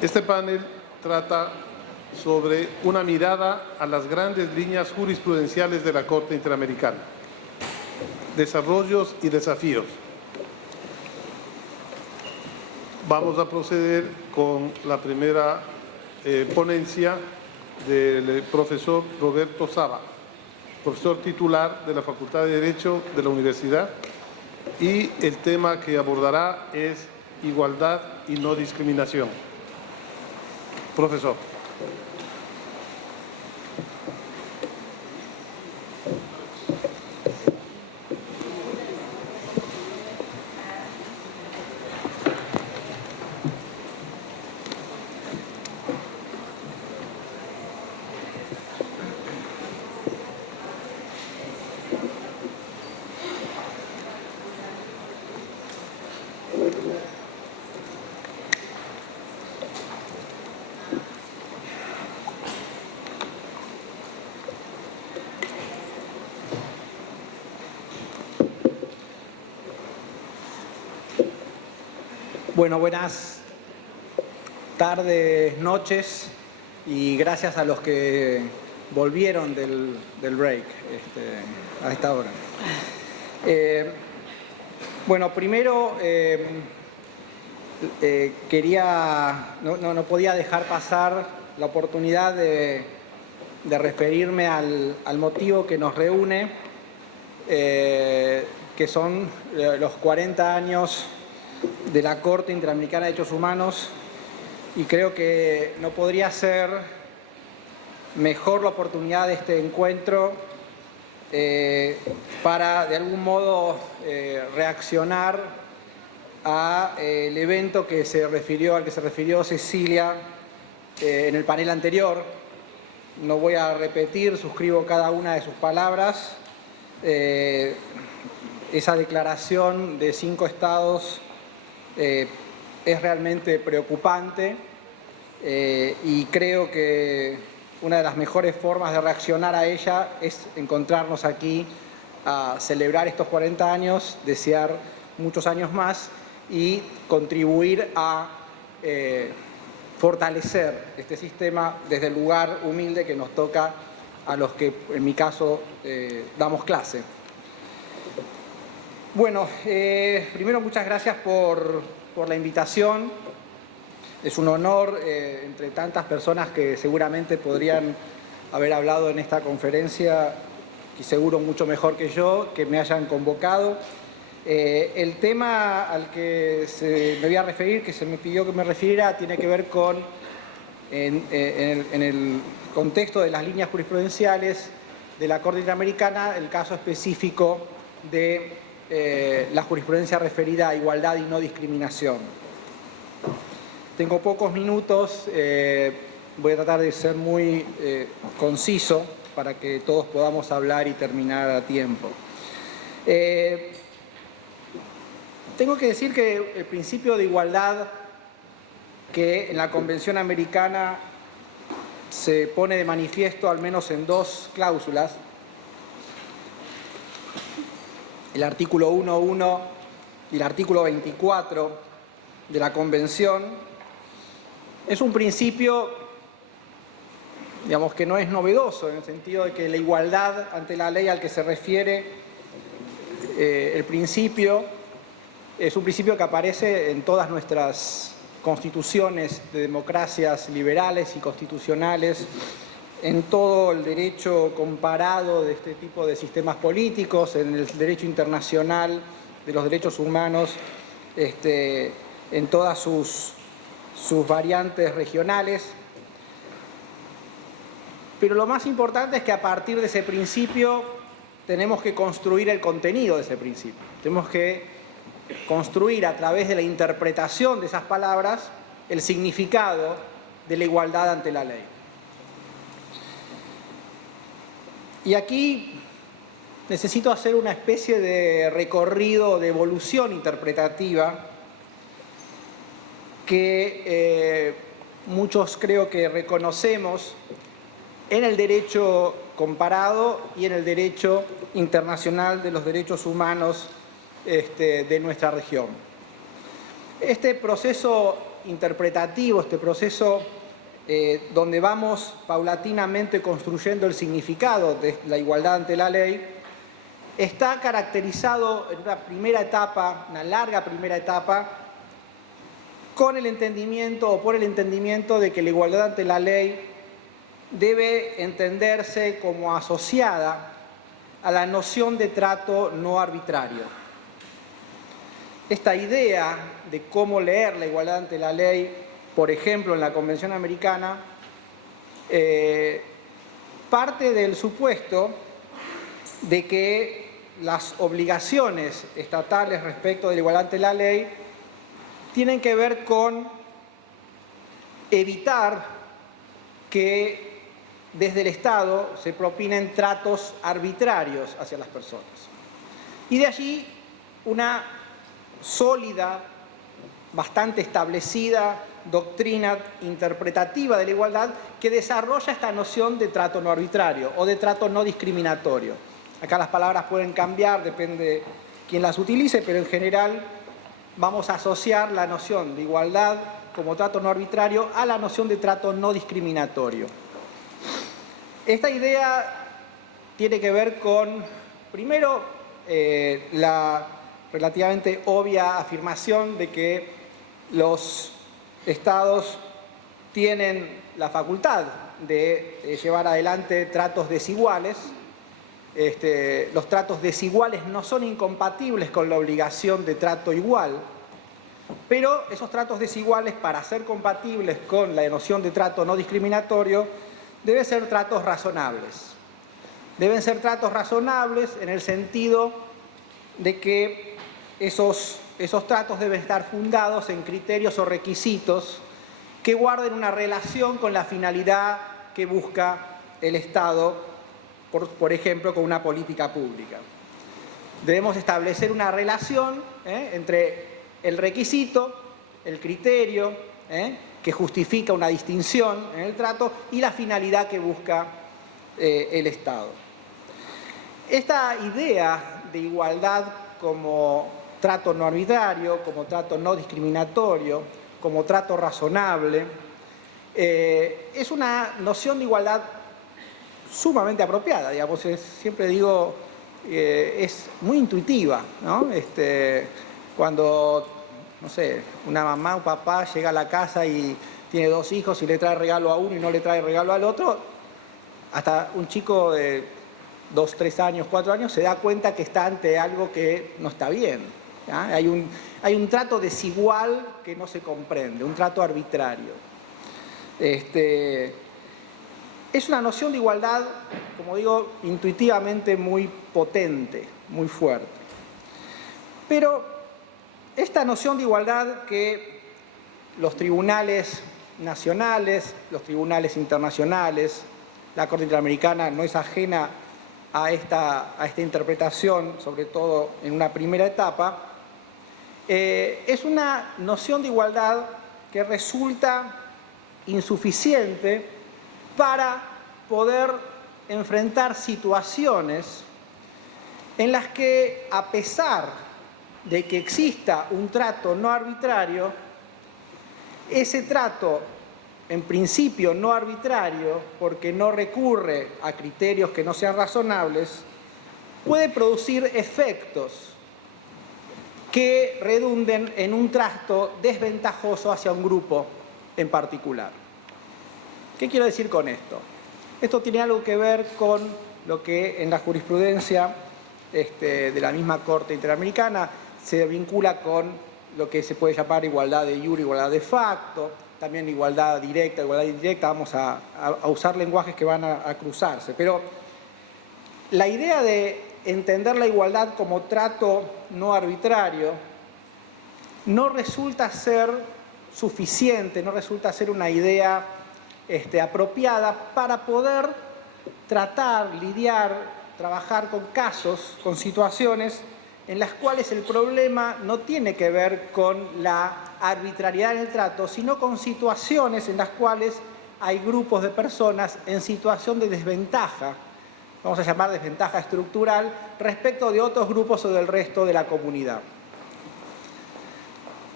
Este panel trata sobre una mirada a las grandes líneas jurisprudenciales de la Corte Interamericana, desarrollos y desafíos. Vamos a proceder con la primera ponencia del profesor Roberto Saba, profesor titular de la Facultad de Derecho de la Universidad, y el tema que abordará es igualdad y no discriminación. Profesor. Bueno, buenas tardes, noches, y gracias a los que volvieron del break a esta hora. Bueno, primero no podía dejar pasar la oportunidad de referirme al motivo que nos reúne, que son los 40 años de la Corte Interamericana de Derechos Humanos, y creo que no podría ser mejor la oportunidad de este encuentro para de algún modo reaccionar al evento al que se refirió Cecilia en el panel anterior. No voy a repetir, suscribo cada una de sus palabras. Esa declaración de 5 estados es realmente preocupante, y creo que una de las mejores formas de reaccionar a ella es encontrarnos aquí a celebrar estos 40 años, desear muchos años más y contribuir a fortalecer este sistema desde el lugar humilde que nos toca a los que, en mi caso, damos clase. Bueno, primero muchas gracias por la invitación. Es un honor, entre tantas personas que seguramente podrían haber hablado en esta conferencia, y seguro mucho mejor que yo, que me hayan convocado. El tema al que me voy a referir, que se me pidió que me refiriera, tiene que ver con, en el contexto de las líneas jurisprudenciales de la Corte Interamericana, el caso específico de la jurisprudencia referida a igualdad y no discriminación. Tengo pocos minutos, voy a tratar de ser muy conciso para que todos podamos hablar y terminar a tiempo. Tengo que decir que el principio de igualdad que en la Convención Americana se pone de manifiesto al menos en 2 cláusulas, el artículo 1.1 y el artículo 24 de la Convención, es un principio, digamos, que no es novedoso, en el sentido de que la igualdad ante la ley al que se refiere el principio es un principio que aparece en todas nuestras constituciones de democracias liberales y constitucionales, en todo el derecho comparado de este tipo de sistemas políticos, en el derecho internacional de los derechos humanos, en todas sus variantes regionales. Pero lo más importante es que a partir de ese principio tenemos que construir el contenido de ese principio. Tenemos que construir a través de la interpretación de esas palabras el significado de la igualdad ante la ley. Y aquí necesito hacer una especie de recorrido de evolución interpretativa que muchos creo que reconocemos en el derecho comparado y en el derecho internacional de los derechos humanos de nuestra región. Este proceso interpretativo, este proceso donde vamos paulatinamente construyendo el significado de la igualdad ante la ley, está caracterizado en una primera etapa, una larga primera etapa, con el entendimiento o por el entendimiento de que la igualdad ante la ley debe entenderse como asociada a la noción de trato no arbitrario. Esta idea de cómo leer la igualdad ante la ley, por ejemplo, en la Convención Americana, parte del supuesto de que las obligaciones estatales respecto de la igualdad ante la ley tienen que ver con evitar que desde el Estado se propinen tratos arbitrarios hacia las personas. Y de allí una sólida, bastante establecida doctrina interpretativa de la igualdad que desarrolla esta noción de trato no arbitrario o de trato no discriminatorio. Acá las palabras pueden cambiar, depende de quién las utilice, pero en general vamos a asociar la noción de igualdad como trato no arbitrario a la noción de trato no discriminatorio. Esta idea tiene que ver con, primero, la relativamente obvia afirmación de que los estados tienen la facultad de llevar adelante tratos desiguales. Los tratos desiguales no son incompatibles con la obligación de trato igual, pero esos tratos desiguales, para ser compatibles con la noción de trato no discriminatorio, deben ser tratos razonables. Deben ser tratos razonables en el sentido de que esos tratos deben estar fundados en criterios o requisitos que guarden una relación con la finalidad que busca el Estado, por ejemplo, con una política pública. Debemos establecer una relación entre el requisito, el criterio, que justifica una distinción en el trato, y la finalidad que busca el Estado. Esta idea de igualdad como trato no arbitrario, como trato no discriminatorio, como trato razonable, es una noción de igualdad sumamente apropiada, digamos. Siempre digo, es muy intuitiva, ¿no? Cuando, no sé, una mamá o papá llega a la casa y tiene 2 hijos y le trae regalo a uno y no le trae regalo al otro, hasta un chico de 2, 3 años, 4 años se da cuenta que está ante algo que no está bien. ¿Ya? Hay un trato desigual que no se comprende, un trato arbitrario. Es una noción de igualdad, como digo, intuitivamente muy potente, muy fuerte. Pero esta noción de igualdad que los tribunales nacionales, los tribunales internacionales, la Corte Interamericana no es ajena a esta interpretación, sobre todo en una primera etapa, es una noción de igualdad que resulta insuficiente para poder enfrentar situaciones en las que, a pesar de que exista un trato no arbitrario, ese trato, en principio no arbitrario, porque no recurre a criterios que no sean razonables, puede producir efectos que redunden en un trato desventajoso hacia un grupo en particular. ¿Qué quiero decir con esto? Esto tiene algo que ver con lo que en la jurisprudencia de la misma Corte Interamericana se vincula con lo que se puede llamar igualdad de jure, igualdad de facto, también igualdad directa, igualdad indirecta. Vamos a usar lenguajes que van a cruzarse. Pero la idea de entender la igualdad como trato no arbitrario no resulta ser suficiente, no resulta ser una idea apropiada para poder tratar, lidiar, trabajar con casos, con situaciones en las cuales el problema no tiene que ver con la arbitrariedad en el trato, sino con situaciones en las cuales hay grupos de personas en situación de desventaja, vamos a llamar desventaja estructural, respecto de otros grupos o del resto de la comunidad.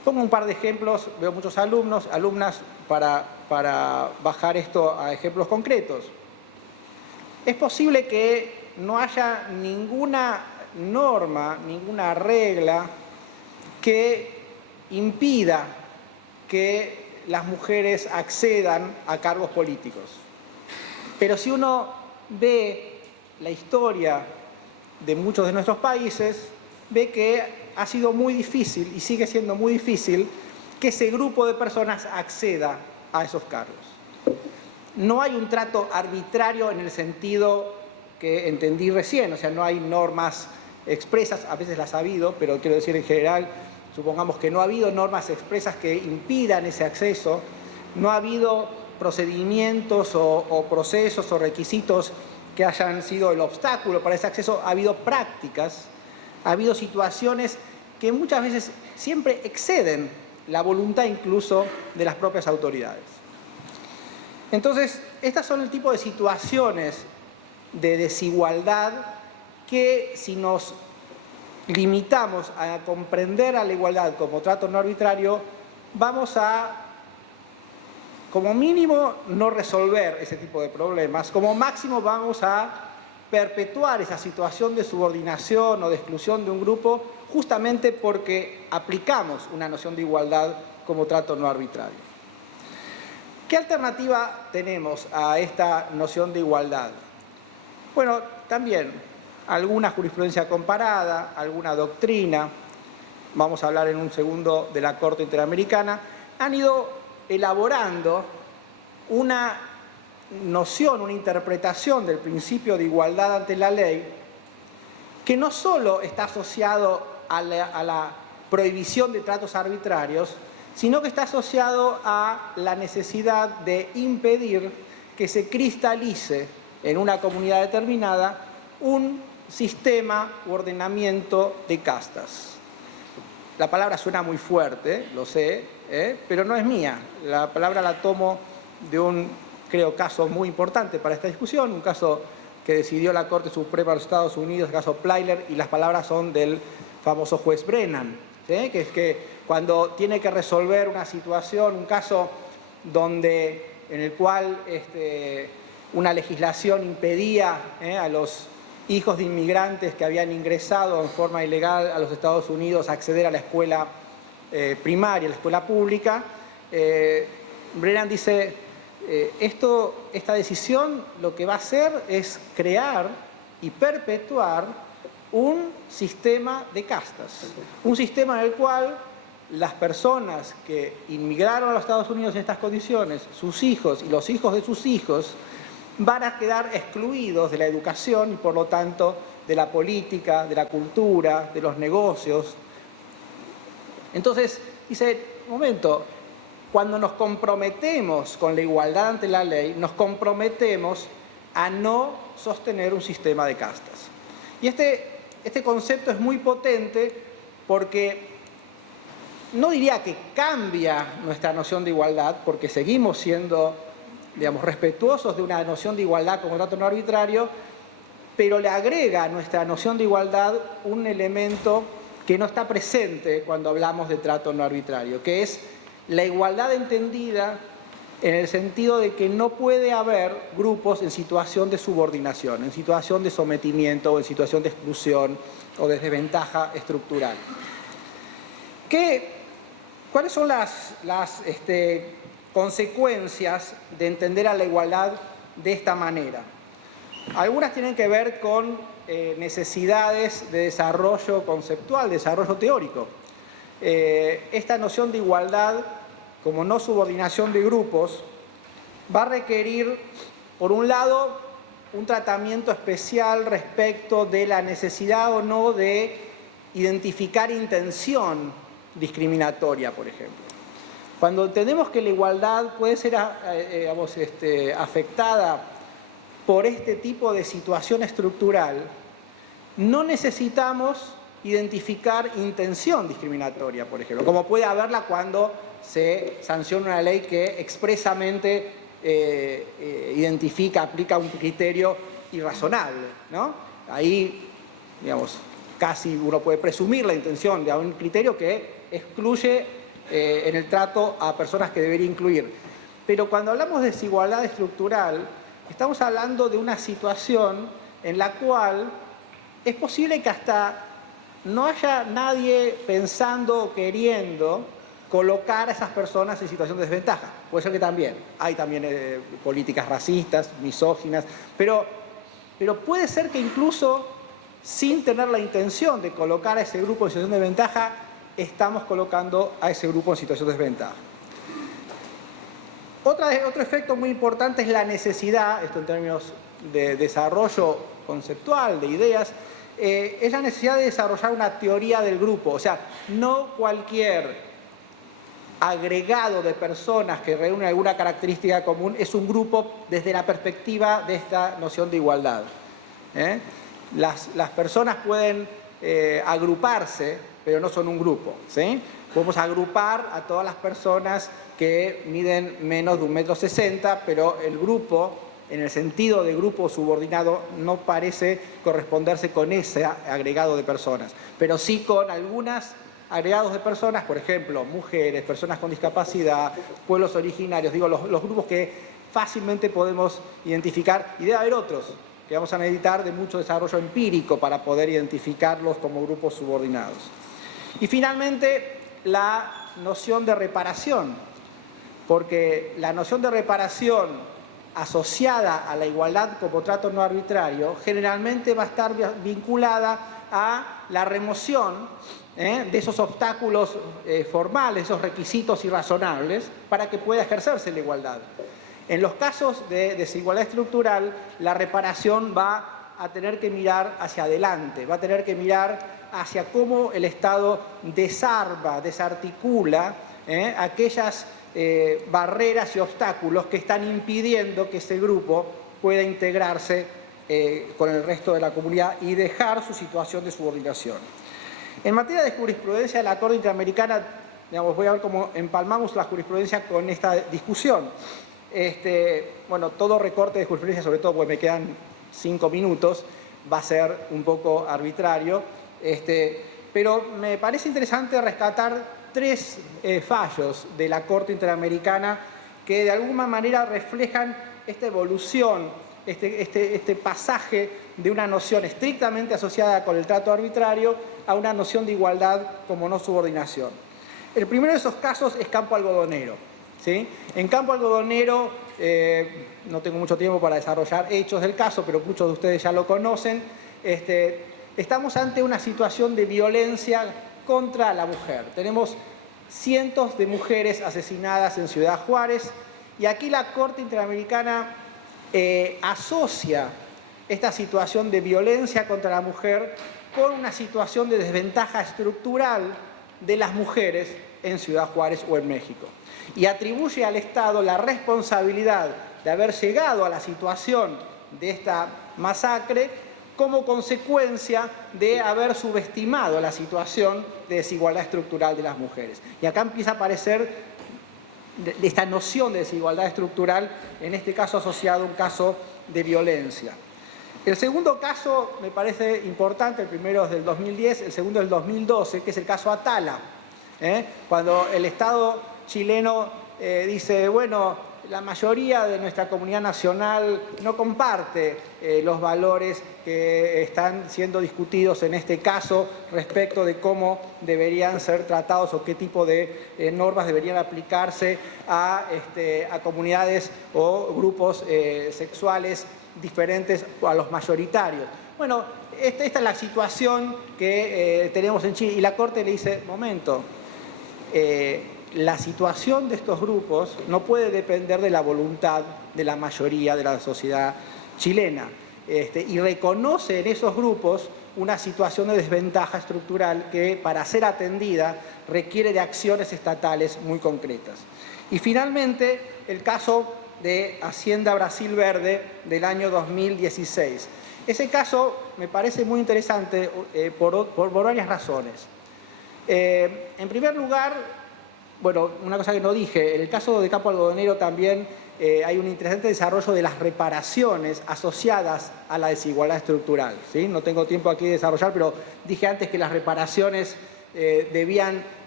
Pongo un par de ejemplos, veo muchos alumnos, alumnas, para bajar esto a ejemplos concretos. Es posible que no haya ninguna norma, ninguna regla que impida que las mujeres accedan a cargos políticos. Pero si uno ve la historia de muchos de nuestros países, ve que ha sido muy difícil y sigue siendo muy difícil que ese grupo de personas acceda a esos cargos. No hay un trato arbitrario en el sentido que entendí recién, o sea, no hay normas expresas, a veces las ha habido, pero quiero decir en general, supongamos que no ha habido normas expresas que impidan ese acceso, no ha habido procedimientos o procesos o requisitos que hayan sido el obstáculo para ese acceso, ha habido prácticas, ha habido situaciones que muchas veces siempre exceden la voluntad incluso de las propias autoridades. Entonces, estas son el tipo de situaciones de desigualdad que si nos limitamos a comprender a la igualdad como trato no arbitrario, vamos a, como mínimo, no resolver ese tipo de problemas, como máximo vamos a perpetuar esa situación de subordinación o de exclusión de un grupo justamente porque aplicamos una noción de igualdad como trato no arbitrario. ¿Qué alternativa tenemos a esta noción de igualdad? Bueno, también alguna jurisprudencia comparada, alguna doctrina, vamos a hablar en un segundo de la Corte Interamericana, han ido elaborando una noción, una interpretación del principio de igualdad ante la ley que no solo está asociado a la prohibición de tratos arbitrarios, sino que está asociado a la necesidad de impedir que se cristalice en una comunidad determinada un sistema u ordenamiento de castas. La palabra suena muy fuerte, lo sé, pero no es mía. La palabra la tomo de un, creo, caso muy importante para esta discusión, un caso que decidió la Corte Suprema de los Estados Unidos, el caso Plyler, y las palabras son del famoso juez Brennan, que es que cuando tiene que resolver una situación, un caso en el cual una legislación impedía a los hijos de inmigrantes que habían ingresado en forma ilegal a los Estados Unidos acceder a la escuela primaria, a la escuela pública, Brennan dice, esta decisión lo que va a hacer es crear y perpetuar un sistema de castas, un sistema en el cual las personas que inmigraron a los Estados Unidos en estas condiciones, sus hijos y los hijos de sus hijos, van a quedar excluidos de la educación y por lo tanto de la política, de la cultura, de los negocios. Entonces, dice, un momento, cuando nos comprometemos con la igualdad ante la ley, nos comprometemos a no sostener un sistema de castas. Y este concepto es muy potente porque no diría que cambia nuestra noción de igualdad, porque seguimos siendo, digamos, respetuosos de una noción de igualdad como trato no arbitrario, pero le agrega a nuestra noción de igualdad un elemento que no está presente cuando hablamos de trato no arbitrario, que es la igualdad entendida en el sentido de que no puede haber grupos en situación de subordinación, en situación de sometimiento o en situación de exclusión o de desventaja estructural. ¿Cuáles son las consecuencias de entender a la igualdad de esta manera? Algunas tienen que ver con necesidades de desarrollo conceptual, de desarrollo teórico. Esta noción de igualdad como no subordinación de grupos va a requerir, por un lado, un tratamiento especial respecto de la necesidad o no de identificar intención discriminatoria, por ejemplo. Cuando entendemos que la igualdad puede ser afectada por este tipo de situación estructural, no necesitamos identificar intención discriminatoria, por ejemplo, como puede haberla cuando se sanciona una ley que expresamente identifica, aplica un criterio irrazonable, ¿no? Ahí, digamos, casi uno puede presumir la intención de un criterio que excluye en el trato a personas que debería incluir. Pero cuando hablamos de desigualdad estructural, estamos hablando de una situación en la cual es posible que hasta no haya nadie pensando o queriendo colocar a esas personas en situación de desventaja. Puede ser que también. Hay también políticas racistas, misóginas, pero puede ser que incluso sin tener la intención de colocar a ese grupo en situación de desventaja, estamos colocando a ese grupo en situación de desventaja. Otro efecto muy importante es la necesidad, esto en términos de desarrollo conceptual, de ideas, es la necesidad de desarrollar una teoría del grupo. O sea, no cualquier agregado de personas que reúnen alguna característica común es un grupo desde la perspectiva de esta noción de igualdad. Las personas pueden agruparse, pero no son un grupo, ¿sí? Podemos agrupar a todas las personas que miden menos de 1,60 m, pero el grupo, en el sentido de grupo subordinado, no parece corresponderse con ese agregado de personas, pero sí con algunos agregados de personas, por ejemplo, mujeres, personas con discapacidad, pueblos originarios, digo, los grupos que fácilmente podemos identificar, y debe haber otros que vamos a necesitar de mucho desarrollo empírico para poder identificarlos como grupos subordinados. Y finalmente, la noción de reparación, porque la noción de reparación asociada a la igualdad como trato no arbitrario generalmente va a estar vinculada a la remoción de esos obstáculos formales, esos requisitos irrazonables para que pueda ejercerse la igualdad. En los casos de desigualdad estructural, la reparación va a tener que mirar hacia adelante, va a tener que mirar hacia cómo el Estado desarma, desarticula aquellas barreras y obstáculos que están impidiendo que ese grupo pueda integrarse con el resto de la comunidad y dejar su situación de subordinación. En materia de jurisprudencia de la Corte Interamericana, digamos, voy a ver cómo empalmamos la jurisprudencia con esta discusión. Bueno, todo recorte de jurisprudencia, sobre todo porque me quedan 5 minutos, va a ser un poco arbitrario, pero me parece interesante rescatar 3 fallos de la Corte Interamericana que de alguna manera reflejan esta evolución, este pasaje de una noción estrictamente asociada con el trato arbitrario a una noción de igualdad como no subordinación. El primero de esos casos es Campo Algodonero, ¿sí? En Campo Algodonero, no tengo mucho tiempo para desarrollar hechos del caso, pero muchos de ustedes ya lo conocen, estamos ante una situación de violencia contra la mujer. Tenemos cientos de mujeres asesinadas en Ciudad Juárez y aquí la Corte Interamericana asocia esta situación de violencia contra la mujer con una situación de desventaja estructural de las mujeres en Ciudad Juárez o en México. Y atribuye al Estado la responsabilidad de haber llegado a la situación de esta masacre como consecuencia de haber subestimado la situación de desigualdad estructural de las mujeres. Y acá empieza a aparecer esta noción de desigualdad estructural, en este caso asociado a un caso de violencia. El segundo caso me parece importante, el primero es del 2010, el segundo es del 2012, que es el caso Atala, cuando el Estado chileno dice, bueno, la mayoría de nuestra comunidad nacional no comparte los valores que están siendo discutidos en este caso respecto de cómo deberían ser tratados o qué tipo de normas deberían aplicarse a comunidades o grupos sexuales diferentes a los mayoritarios. Bueno, esta es la situación que tenemos en Chile y la Corte le dice, momento, la situación de estos grupos no puede depender de la voluntad de la mayoría de la sociedad chilena y reconoce en esos grupos una situación de desventaja estructural que para ser atendida requiere de acciones estatales muy concretas. Y finalmente el caso de Hacienda Brasil Verde del año 2016. Ese caso me parece muy interesante por varias razones. En primer lugar, bueno, una cosa que no dije, en el caso de Campo Algodonero también hay un interesante desarrollo de las reparaciones asociadas a la desigualdad estructural, ¿sí? No tengo tiempo aquí de desarrollar, pero dije antes que las reparaciones debían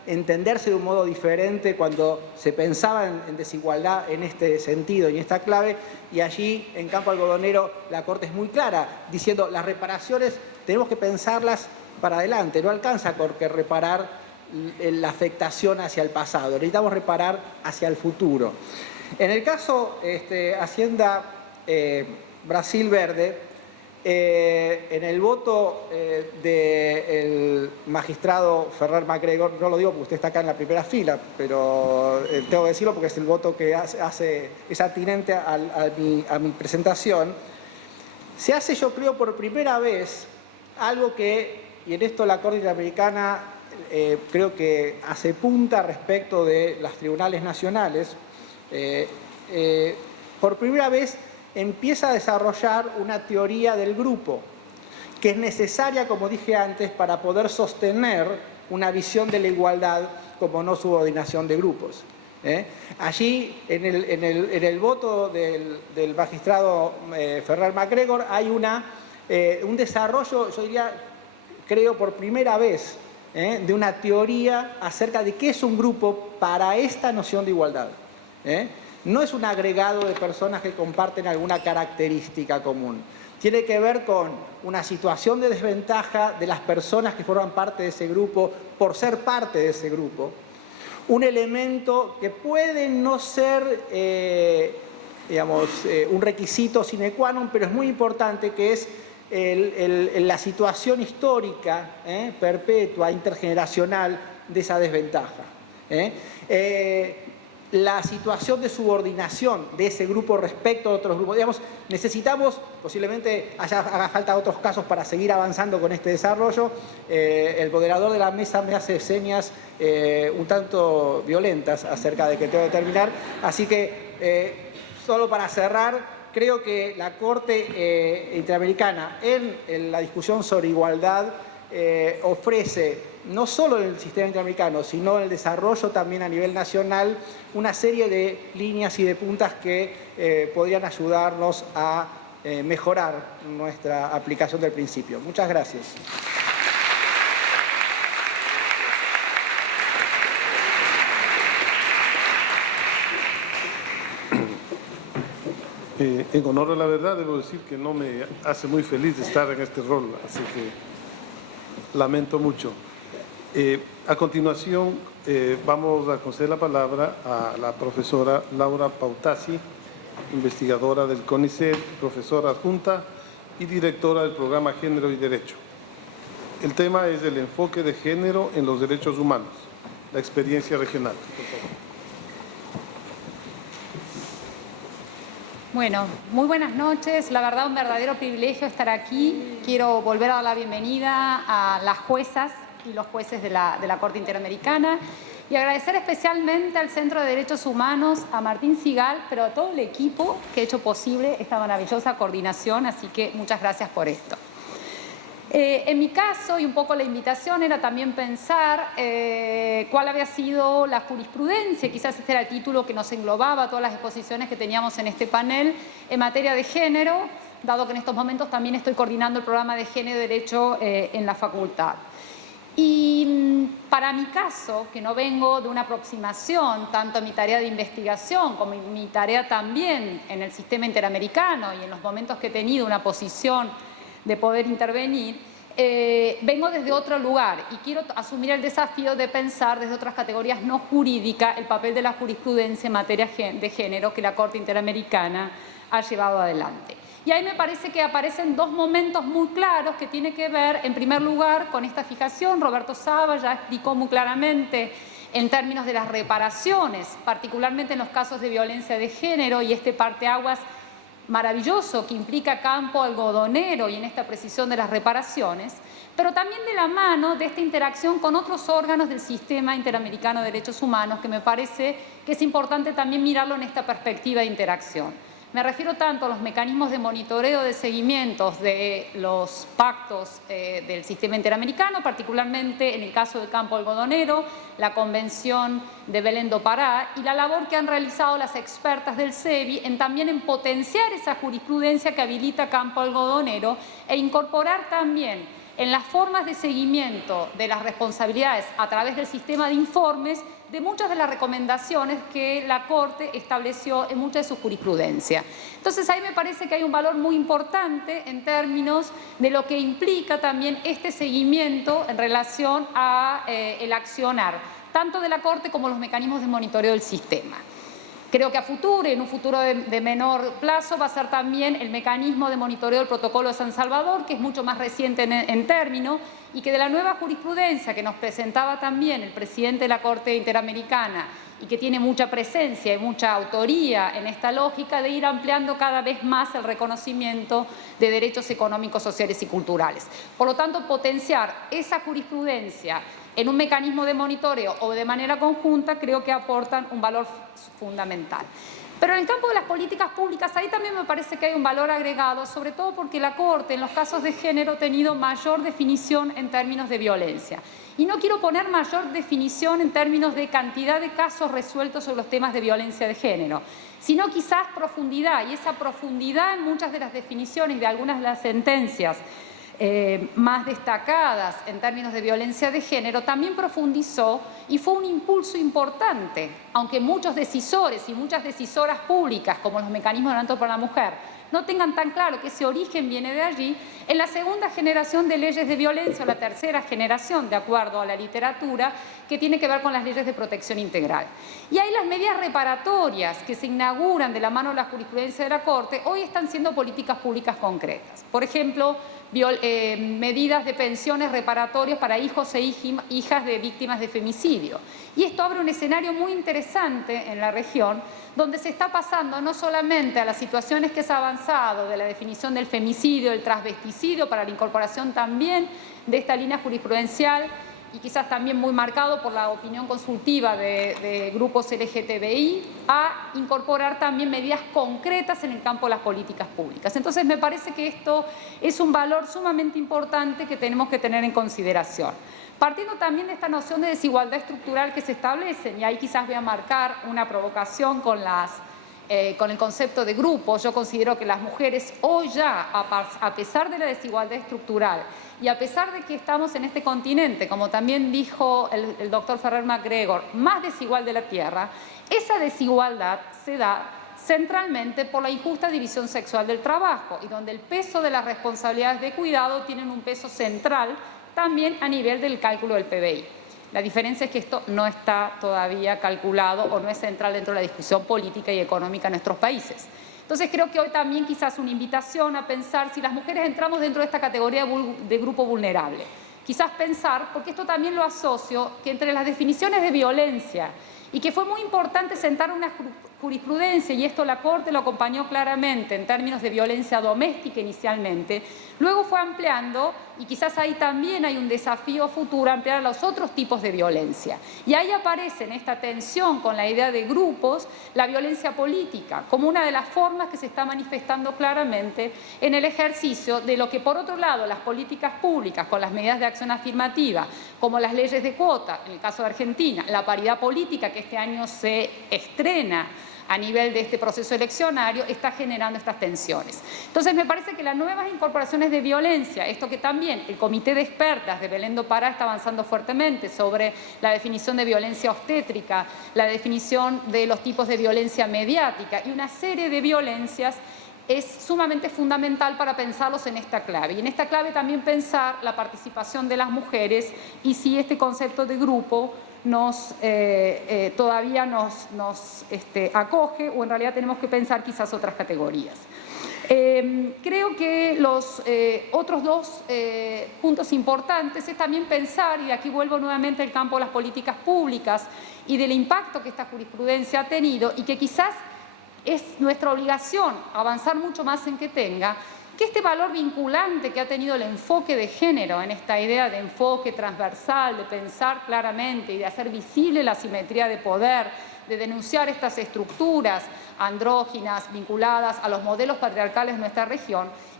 entenderse de un modo diferente cuando se pensaba en desigualdad en este sentido y en esta clave, y allí en Campo Algodonero la Corte es muy clara, diciendo las reparaciones tenemos que pensarlas para adelante, no alcanza porque reparar la afectación hacia el pasado, necesitamos reparar hacia el futuro. En el caso Hacienda Brasil Verde, en el voto del magistrado Ferrer MacGregor, no lo digo porque usted está acá en la primera fila, pero tengo que decirlo porque es el voto que es atinente a mi presentación, se hace, yo creo, por primera vez algo que, y en esto la Corte Interamericana creo que hace punta respecto de los tribunales nacionales, por primera vez empieza a desarrollar una teoría del grupo que es necesaria, como dije antes, para poder sostener una visión de la igualdad como no subordinación de grupos. Allí, en el voto del magistrado Ferrer MacGregor, hay un desarrollo, yo diría, creo por primera vez, de una teoría acerca de qué es un grupo para esta noción de igualdad. No es un agregado de personas que comparten alguna característica común. Tiene que ver con una situación de desventaja de las personas que forman parte de ese grupo por ser parte de ese grupo. Un elemento que puede no ser, un requisito sine qua non, pero es muy importante, que es la situación histórica, perpetua, intergeneracional de esa desventaja. La situación de subordinación de ese grupo respecto a otros grupos. Digamos, necesitamos, posiblemente haga falta otros casos para seguir avanzando con este desarrollo. El moderador de la mesa me hace señas un tanto violentas acerca de que tengo que terminar. Así que, solo para cerrar, creo que la Corte Interamericana en la discusión sobre igualdad ofrece, no solo en el sistema interamericano, sino en el desarrollo también a nivel nacional, una serie de líneas y de puntas que podrían ayudarnos a mejorar nuestra aplicación del principio. Muchas gracias. En honor a la verdad, debo decir que no me hace muy feliz estar en este rol, así que lamento mucho. A continuación, vamos a conceder la palabra a la profesora Laura Pautasi, investigadora del CONICET, profesora adjunta y directora del programa Género y Derecho. El tema es el enfoque de género en los derechos humanos, la experiencia regional. Bueno, muy buenas noches. La verdad, un verdadero privilegio estar aquí. Quiero volver a dar la bienvenida a las juezas y los jueces de la Corte Interamericana y agradecer especialmente al Centro de Derechos Humanos, a Martín Sigal, pero a todo el equipo que ha hecho posible esta maravillosa coordinación, así que muchas gracias por esto. En mi caso, y un poco la invitación era también pensar cuál había sido la jurisprudencia, quizás este era el título que nos englobaba todas las exposiciones que teníamos en este panel en materia de género, dado que en estos momentos también estoy coordinando el programa de Género y Derecho en la facultad. Y para mi caso, que no vengo de una aproximación, tanto en mi tarea de investigación como en mi tarea también en el sistema interamericano y en los momentos que he tenido una posición de poder intervenir, vengo desde otro lugar y quiero asumir el desafío de pensar desde otras categorías no jurídicas el papel de la jurisprudencia en materia de género que la Corte Interamericana ha llevado adelante. Y ahí me parece que aparecen dos momentos muy claros que tienen que ver, en primer lugar, con esta fijación. Roberto Saba ya explicó muy claramente en términos de las reparaciones, particularmente en los casos de violencia de género y este parteaguas maravilloso que implica Campo Algodonero y en esta precisión de las reparaciones, pero también de la mano de esta interacción con otros órganos del Sistema Interamericano de Derechos Humanos, que me parece que es importante también mirarlo en esta perspectiva de interacción. Me refiero tanto a los mecanismos de monitoreo de seguimientos de los pactos del sistema interamericano, particularmente en el caso del Campo Algodonero, la Convención de Belém do Pará y la labor que han realizado las expertas del CEBI también en potenciar esa jurisprudencia que habilita Campo Algodonero e incorporar también en las formas de seguimiento de las responsabilidades a través del sistema de informes de muchas de las recomendaciones que la Corte estableció en mucha de su jurisprudencia. Entonces, ahí me parece que hay un valor muy importante en términos de lo que implica también este seguimiento en relación a el accionar, tanto de la Corte como los mecanismos de monitoreo del sistema. Creo que a futuro, y en un futuro de menor plazo, va a ser también el mecanismo de monitoreo del Protocolo de San Salvador, que es mucho más reciente en término, y que de la nueva jurisprudencia que nos presentaba también el presidente de la Corte Interamericana, y que tiene mucha presencia y mucha autoría en esta lógica de ir ampliando cada vez más el reconocimiento de derechos económicos, sociales y culturales. Por lo tanto, potenciar esa jurisprudencia en un mecanismo de monitoreo o de manera conjunta, creo que aportan un valor fundamental. Pero en el campo de las políticas públicas, ahí también me parece que hay un valor agregado, sobre todo porque la Corte, en los casos de género, ha tenido mayor definición en términos de violencia. Y no quiero poner mayor definición en términos de cantidad de casos resueltos sobre los temas de violencia de género, sino quizás profundidad, y esa profundidad en muchas de las definiciones de algunas de las sentencias más destacadas en términos de violencia de género, también profundizó y fue un impulso importante, aunque muchos decisores y muchas decisoras públicas, como los mecanismos de mandato para la mujer, no tengan tan claro que ese origen viene de allí, en la segunda generación de leyes de violencia, o la tercera generación, de acuerdo a la literatura, que tiene que ver con las leyes de protección integral. Y ahí las medidas reparatorias que se inauguran de la mano de la jurisprudencia de la Corte, hoy están siendo políticas públicas concretas. Por ejemplo, medidas de pensiones reparatorias para hijos e hijas de víctimas de femicidio. Y esto abre un escenario muy interesante en la región, donde se está pasando no solamente a las situaciones que se ha avanzado de la definición del femicidio, del transvesticidio, para la incorporación también de esta línea jurisprudencial, y quizás también muy marcado por la opinión consultiva de grupos LGTBI, a incorporar también medidas concretas en el campo de las políticas públicas. Entonces, me parece que esto es un valor sumamente importante que tenemos que tener en consideración. Partiendo también de esta noción de desigualdad estructural que se establece, y ahí quizás voy a marcar una provocación con el concepto de grupo. Yo considero que las mujeres hoy ya, a pesar de la desigualdad estructural y a pesar de que estamos en este continente, como también dijo el doctor Ferrer MacGregor, más desigual de la Tierra, esa desigualdad se da centralmente por la injusta división sexual del trabajo, y donde el peso de las responsabilidades de cuidado tienen un peso central también a nivel del cálculo del PBI. La diferencia es que esto no está todavía calculado o no es central dentro de la discusión política y económica en nuestros países. Entonces, creo que hoy también quizás una invitación a pensar si las mujeres entramos dentro de esta categoría de grupo vulnerable. Quizás pensar, porque esto también lo asocio, que entre las definiciones de violencia y que fue muy importante sentar una jurisprudencia, y esto la Corte lo acompañó claramente en términos de violencia doméstica inicialmente, luego fue ampliando, y quizás ahí también hay un desafío futuro, ampliar a los otros tipos de violencia. Y ahí aparece en esta tensión con la idea de grupos la violencia política, como una de las formas que se está manifestando claramente en el ejercicio de lo que, por otro lado, las políticas públicas, con las medidas de acción afirmativa, como las leyes de cuota, en el caso de Argentina, la paridad política que este año se estrena a nivel de este proceso eleccionario, está generando estas tensiones. Entonces, me parece que las nuevas incorporaciones de violencia, esto que también el Comité de Expertas de Belén do Pará está avanzando fuertemente sobre la definición de violencia obstétrica, la definición de los tipos de violencia mediática y una serie de violencias, es sumamente fundamental para pensarlos en esta clave. Y en esta clave también pensar la participación de las mujeres y si este concepto de grupo todavía nos acoge, o en realidad tenemos que pensar quizás otras categorías. Creo que los otros dos puntos importantes es también pensar, y aquí vuelvo nuevamente al campo de las políticas públicas y del impacto que esta jurisprudencia ha tenido, y que quizás es nuestra obligación avanzar mucho más en que tenga, que este valor vinculante que ha tenido el enfoque de género en esta idea de enfoque transversal, de pensar claramente y de hacer visible la asimetría de poder, de denunciar estas estructuras andróginas vinculadas a los modelos patriarcales de nuestra región,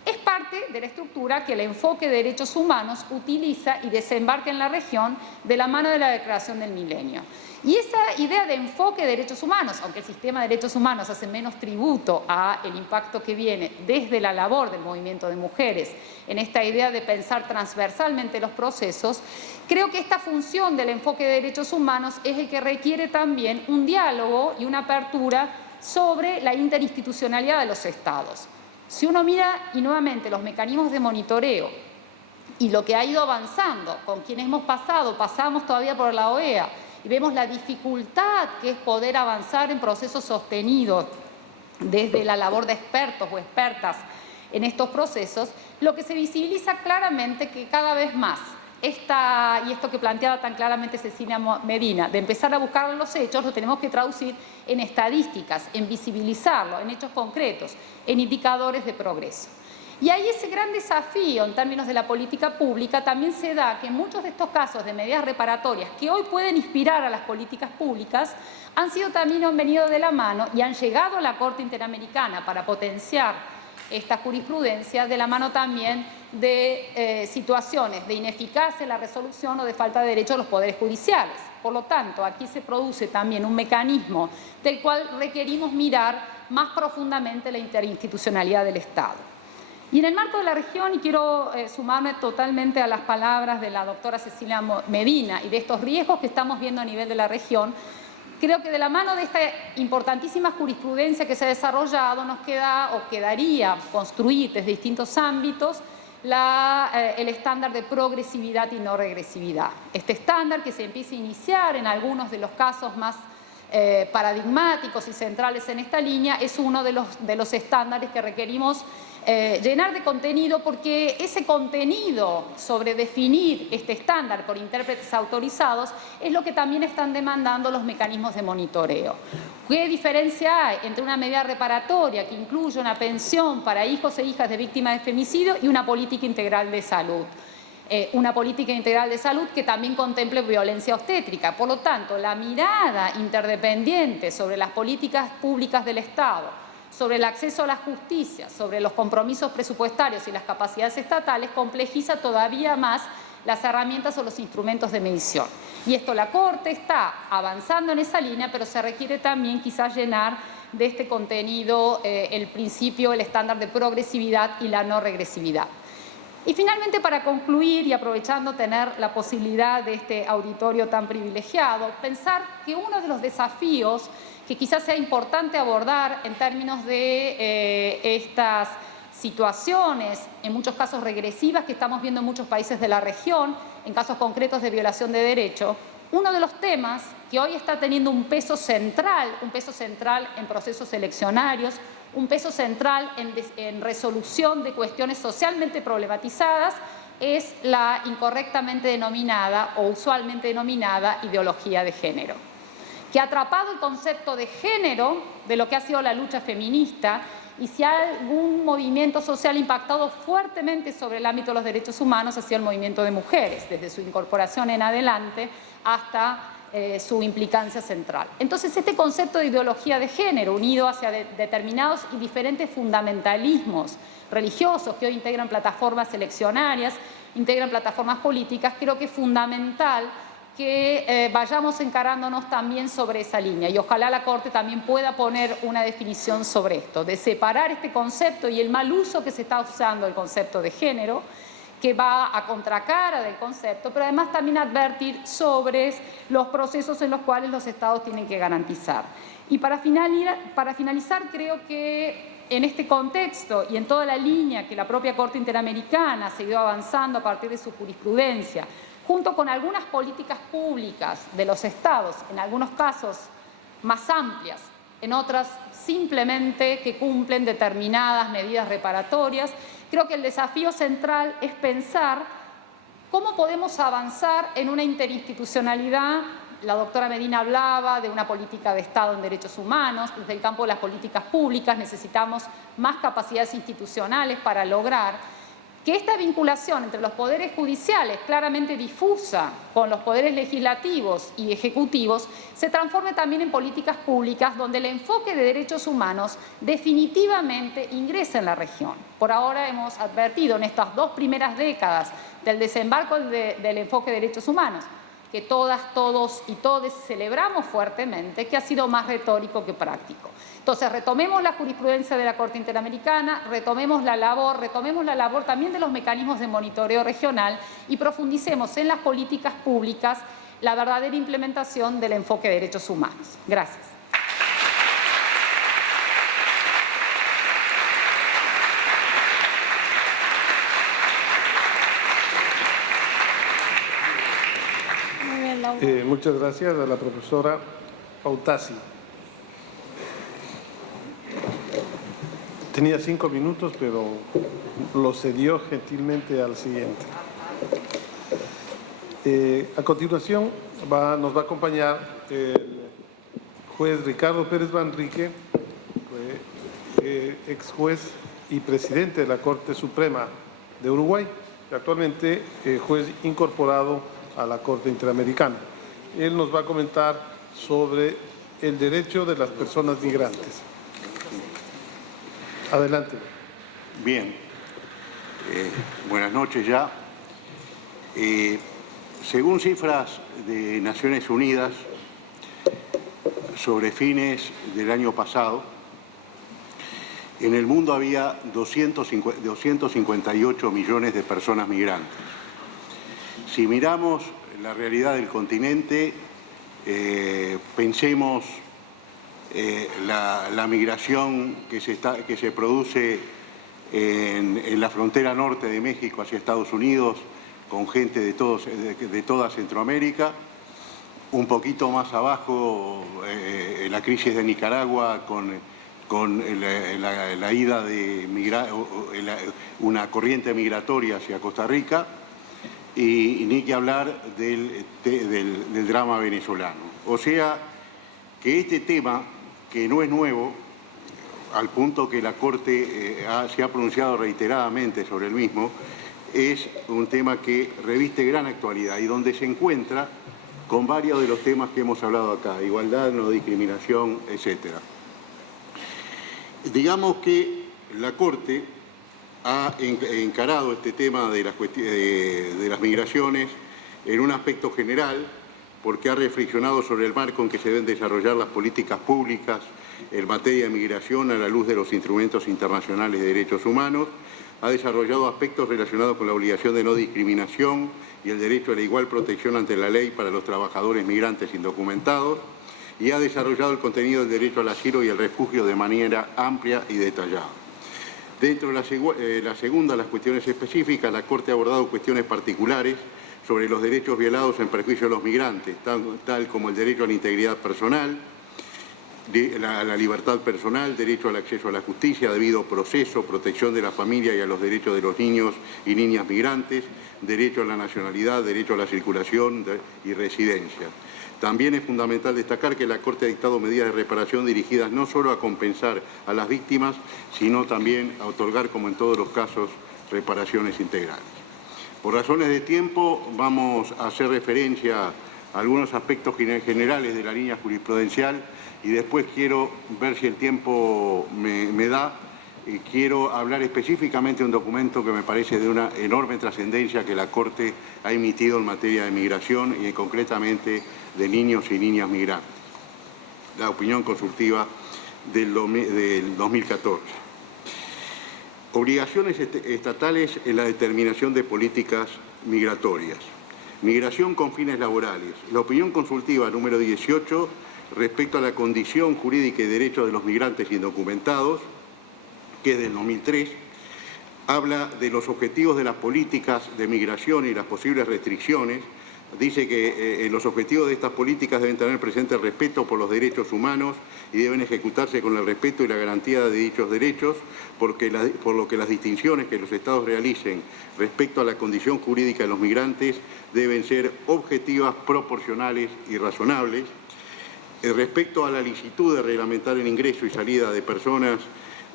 es parte de la estructura que el enfoque de derechos humanos utiliza y desembarca en la región de la mano de la Declaración del Milenio. Y esa idea de enfoque de derechos humanos, aunque el sistema de derechos humanos hace menos tributo a el impacto que viene desde la labor del movimiento de mujeres, en esta idea de pensar transversalmente los procesos, creo que esta función del enfoque de derechos humanos es el que requiere también un diálogo y una apertura sobre la interinstitucionalidad de los estados. Si uno mira, y nuevamente, los mecanismos de monitoreo y lo que ha ido avanzando, con quienes hemos pasamos todavía por la OEA, y vemos la dificultad que es poder avanzar en procesos sostenidos desde la labor de expertos o expertas en estos procesos, lo que se visibiliza claramente que cada vez más y esto que planteaba tan claramente Cecilia Medina, de empezar a buscar los hechos, lo tenemos que traducir en estadísticas, en visibilizarlo, en hechos concretos, en indicadores de progreso. Y ahí ese gran desafío en términos de la política pública también se da que muchos de estos casos de medidas reparatorias que hoy pueden inspirar a las políticas públicas han venido de la mano y han llegado a la Corte Interamericana para potenciar esta jurisprudencia de la mano también de situaciones de ineficacia en la resolución o de falta de derecho a los poderes judiciales. Por lo tanto, aquí se produce también un mecanismo del cual requerimos mirar más profundamente la interinstitucionalidad del Estado. Y en el marco de la región, y quiero sumarme totalmente a las palabras de la doctora Cecilia Medina y de estos riesgos que estamos viendo a nivel de la región, creo que de la mano de esta importantísima jurisprudencia que se ha desarrollado nos quedaría construir desde distintos ámbitos el estándar de progresividad y no regresividad. Este estándar que se empieza a iniciar en algunos de los casos más paradigmáticos y centrales en esta línea es uno de los estándares que requerimos llenar de contenido, porque ese contenido sobre definir este estándar por intérpretes autorizados es lo que también están demandando los mecanismos de monitoreo. ¿Qué diferencia hay entre una medida reparatoria que incluye una pensión para hijos e hijas de víctimas de femicidio y una política integral de salud? Una política integral de salud que también contemple violencia obstétrica. Por lo tanto, la mirada interdependiente sobre las políticas públicas del Estado, sobre el acceso a la justicia, sobre los compromisos presupuestarios y las capacidades estatales, complejiza todavía más las herramientas o los instrumentos de medición. Y esto la Corte está avanzando en esa línea, pero se requiere también quizás llenar de este contenido el principio, el estándar de progresividad y la no regresividad. Y finalmente, para concluir y aprovechando tener la posibilidad de este auditorio tan privilegiado, pensar que uno de los desafíos que quizás sea importante abordar en términos de estas situaciones, en muchos casos regresivas que estamos viendo en muchos países de la región, en casos concretos de violación de derecho, uno de los temas que hoy está teniendo un peso central en procesos eleccionarios, un peso central en resolución de cuestiones socialmente problematizadas, es la incorrectamente denominada o usualmente denominada ideología de género, que ha atrapado el concepto de género de lo que ha sido la lucha feminista, y si algún movimiento social impactado fuertemente sobre el ámbito de los derechos humanos ha sido el movimiento de mujeres, desde su incorporación en adelante hasta su implicancia central. Entonces, este concepto de ideología de género, unido hacia determinados y diferentes fundamentalismos religiosos que hoy integran plataformas eleccionarias, integran plataformas políticas, creo que es fundamental que vayamos encarándonos también sobre esa línea, y ojalá la Corte también pueda poner una definición sobre esto, de separar este concepto y el mal uso que se está usando del concepto de género, que va a contracara del concepto, pero además también advertir sobre los procesos en los cuales los estados tienen que garantizar. Y para finalizar, creo que en este contexto y en toda la línea que la propia Corte Interamericana ha seguido avanzando a partir de su jurisprudencia, junto con algunas políticas públicas de los estados, en algunos casos más amplias, en otras simplemente que cumplen determinadas medidas reparatorias, creo que el desafío central es pensar cómo podemos avanzar en una interinstitucionalidad. La doctora Medina hablaba de una política de Estado en derechos humanos. Desde el campo de las políticas públicas necesitamos más capacidades institucionales para lograr que esta vinculación entre los poderes judiciales, claramente difusa con los poderes legislativos y ejecutivos, se transforme también en políticas públicas donde el enfoque de derechos humanos definitivamente ingresa en la región. Por ahora hemos advertido en estas 2 primeras décadas del desembarco del enfoque de derechos humanos, que todas, todos y todes celebramos fuertemente, que ha sido más retórico que práctico. Entonces, retomemos la jurisprudencia de la Corte Interamericana, retomemos la labor también de los mecanismos de monitoreo regional y profundicemos en las políticas públicas la verdadera implementación del enfoque de derechos humanos. Gracias. Muy bien, Laura. Muchas gracias a la profesora Pautasi. Tenía 5 minutos, pero lo cedió gentilmente al siguiente. A continuación nos va a acompañar el juez Ricardo Pérez Manrique, ex juez y presidente de la Corte Suprema de Uruguay, y actualmente juez incorporado a la Corte Interamericana. Él nos va a comentar sobre el derecho de las personas migrantes. Adelante. Bien, buenas noches ya. Según cifras de Naciones Unidas, sobre fines del año pasado, en el mundo había 258 millones de personas migrantes. Si miramos la realidad del continente, pensemos la migración que se produce en la frontera norte de México hacia Estados Unidos, con gente de toda Centroamérica, un poquito más abajo la crisis de Nicaragua con la ida de una corriente migratoria hacia Costa Rica, y ni que hablar del drama venezolano. O sea que este tema, que no es nuevo, al punto que la Corte se ha pronunciado reiteradamente sobre el mismo, es un tema que reviste gran actualidad y donde se encuentra con varios de los temas que hemos hablado acá: igualdad, no discriminación, etc. Digamos que la Corte ha encarado este tema de las migraciones en un aspecto general, porque ha reflexionado sobre el marco en que se deben desarrollar las políticas públicas en materia de migración a la luz de los instrumentos internacionales de derechos humanos, ha desarrollado aspectos relacionados con la obligación de no discriminación y el derecho a la igual protección ante la ley para los trabajadores migrantes indocumentados, y ha desarrollado el contenido del derecho al asilo y el refugio de manera amplia y detallada. Dentro de la segunda, las cuestiones específicas, la Corte ha abordado cuestiones particulares sobre los derechos violados en perjuicio de los migrantes, tal como el derecho a la integridad personal, a la libertad personal, derecho al acceso a la justicia, debido proceso, protección de la familia y a los derechos de los niños y niñas migrantes, derecho a la nacionalidad, derecho a la circulación y residencia. También es fundamental destacar que la Corte ha dictado medidas de reparación dirigidas no solo a compensar a las víctimas, sino también a otorgar, como en todos los casos, reparaciones integrales. Por razones de tiempo vamos a hacer referencia a algunos aspectos generales de la línea jurisprudencial y después quiero ver si el tiempo me da. Quiero hablar específicamente de un documento que me parece de una enorme trascendencia que la Corte ha emitido en materia de migración y concretamente de niños y niñas migrantes. La opinión consultiva del 2014. Obligaciones estatales en la determinación de políticas migratorias. Migración con fines laborales. La opinión consultiva número 18 respecto a la condición jurídica y derecho de los migrantes indocumentados, que es del 2003, habla de los objetivos de las políticas de migración y las posibles restricciones. Dice que los objetivos de estas políticas deben tener presente el respeto por los derechos humanos y deben ejecutarse con el respeto y la garantía de dichos derechos, por lo que las distinciones que los Estados realicen respecto a la condición jurídica de los migrantes deben ser objetivas, proporcionales y razonables. Respecto a la licitud de reglamentar el ingreso y salida de personas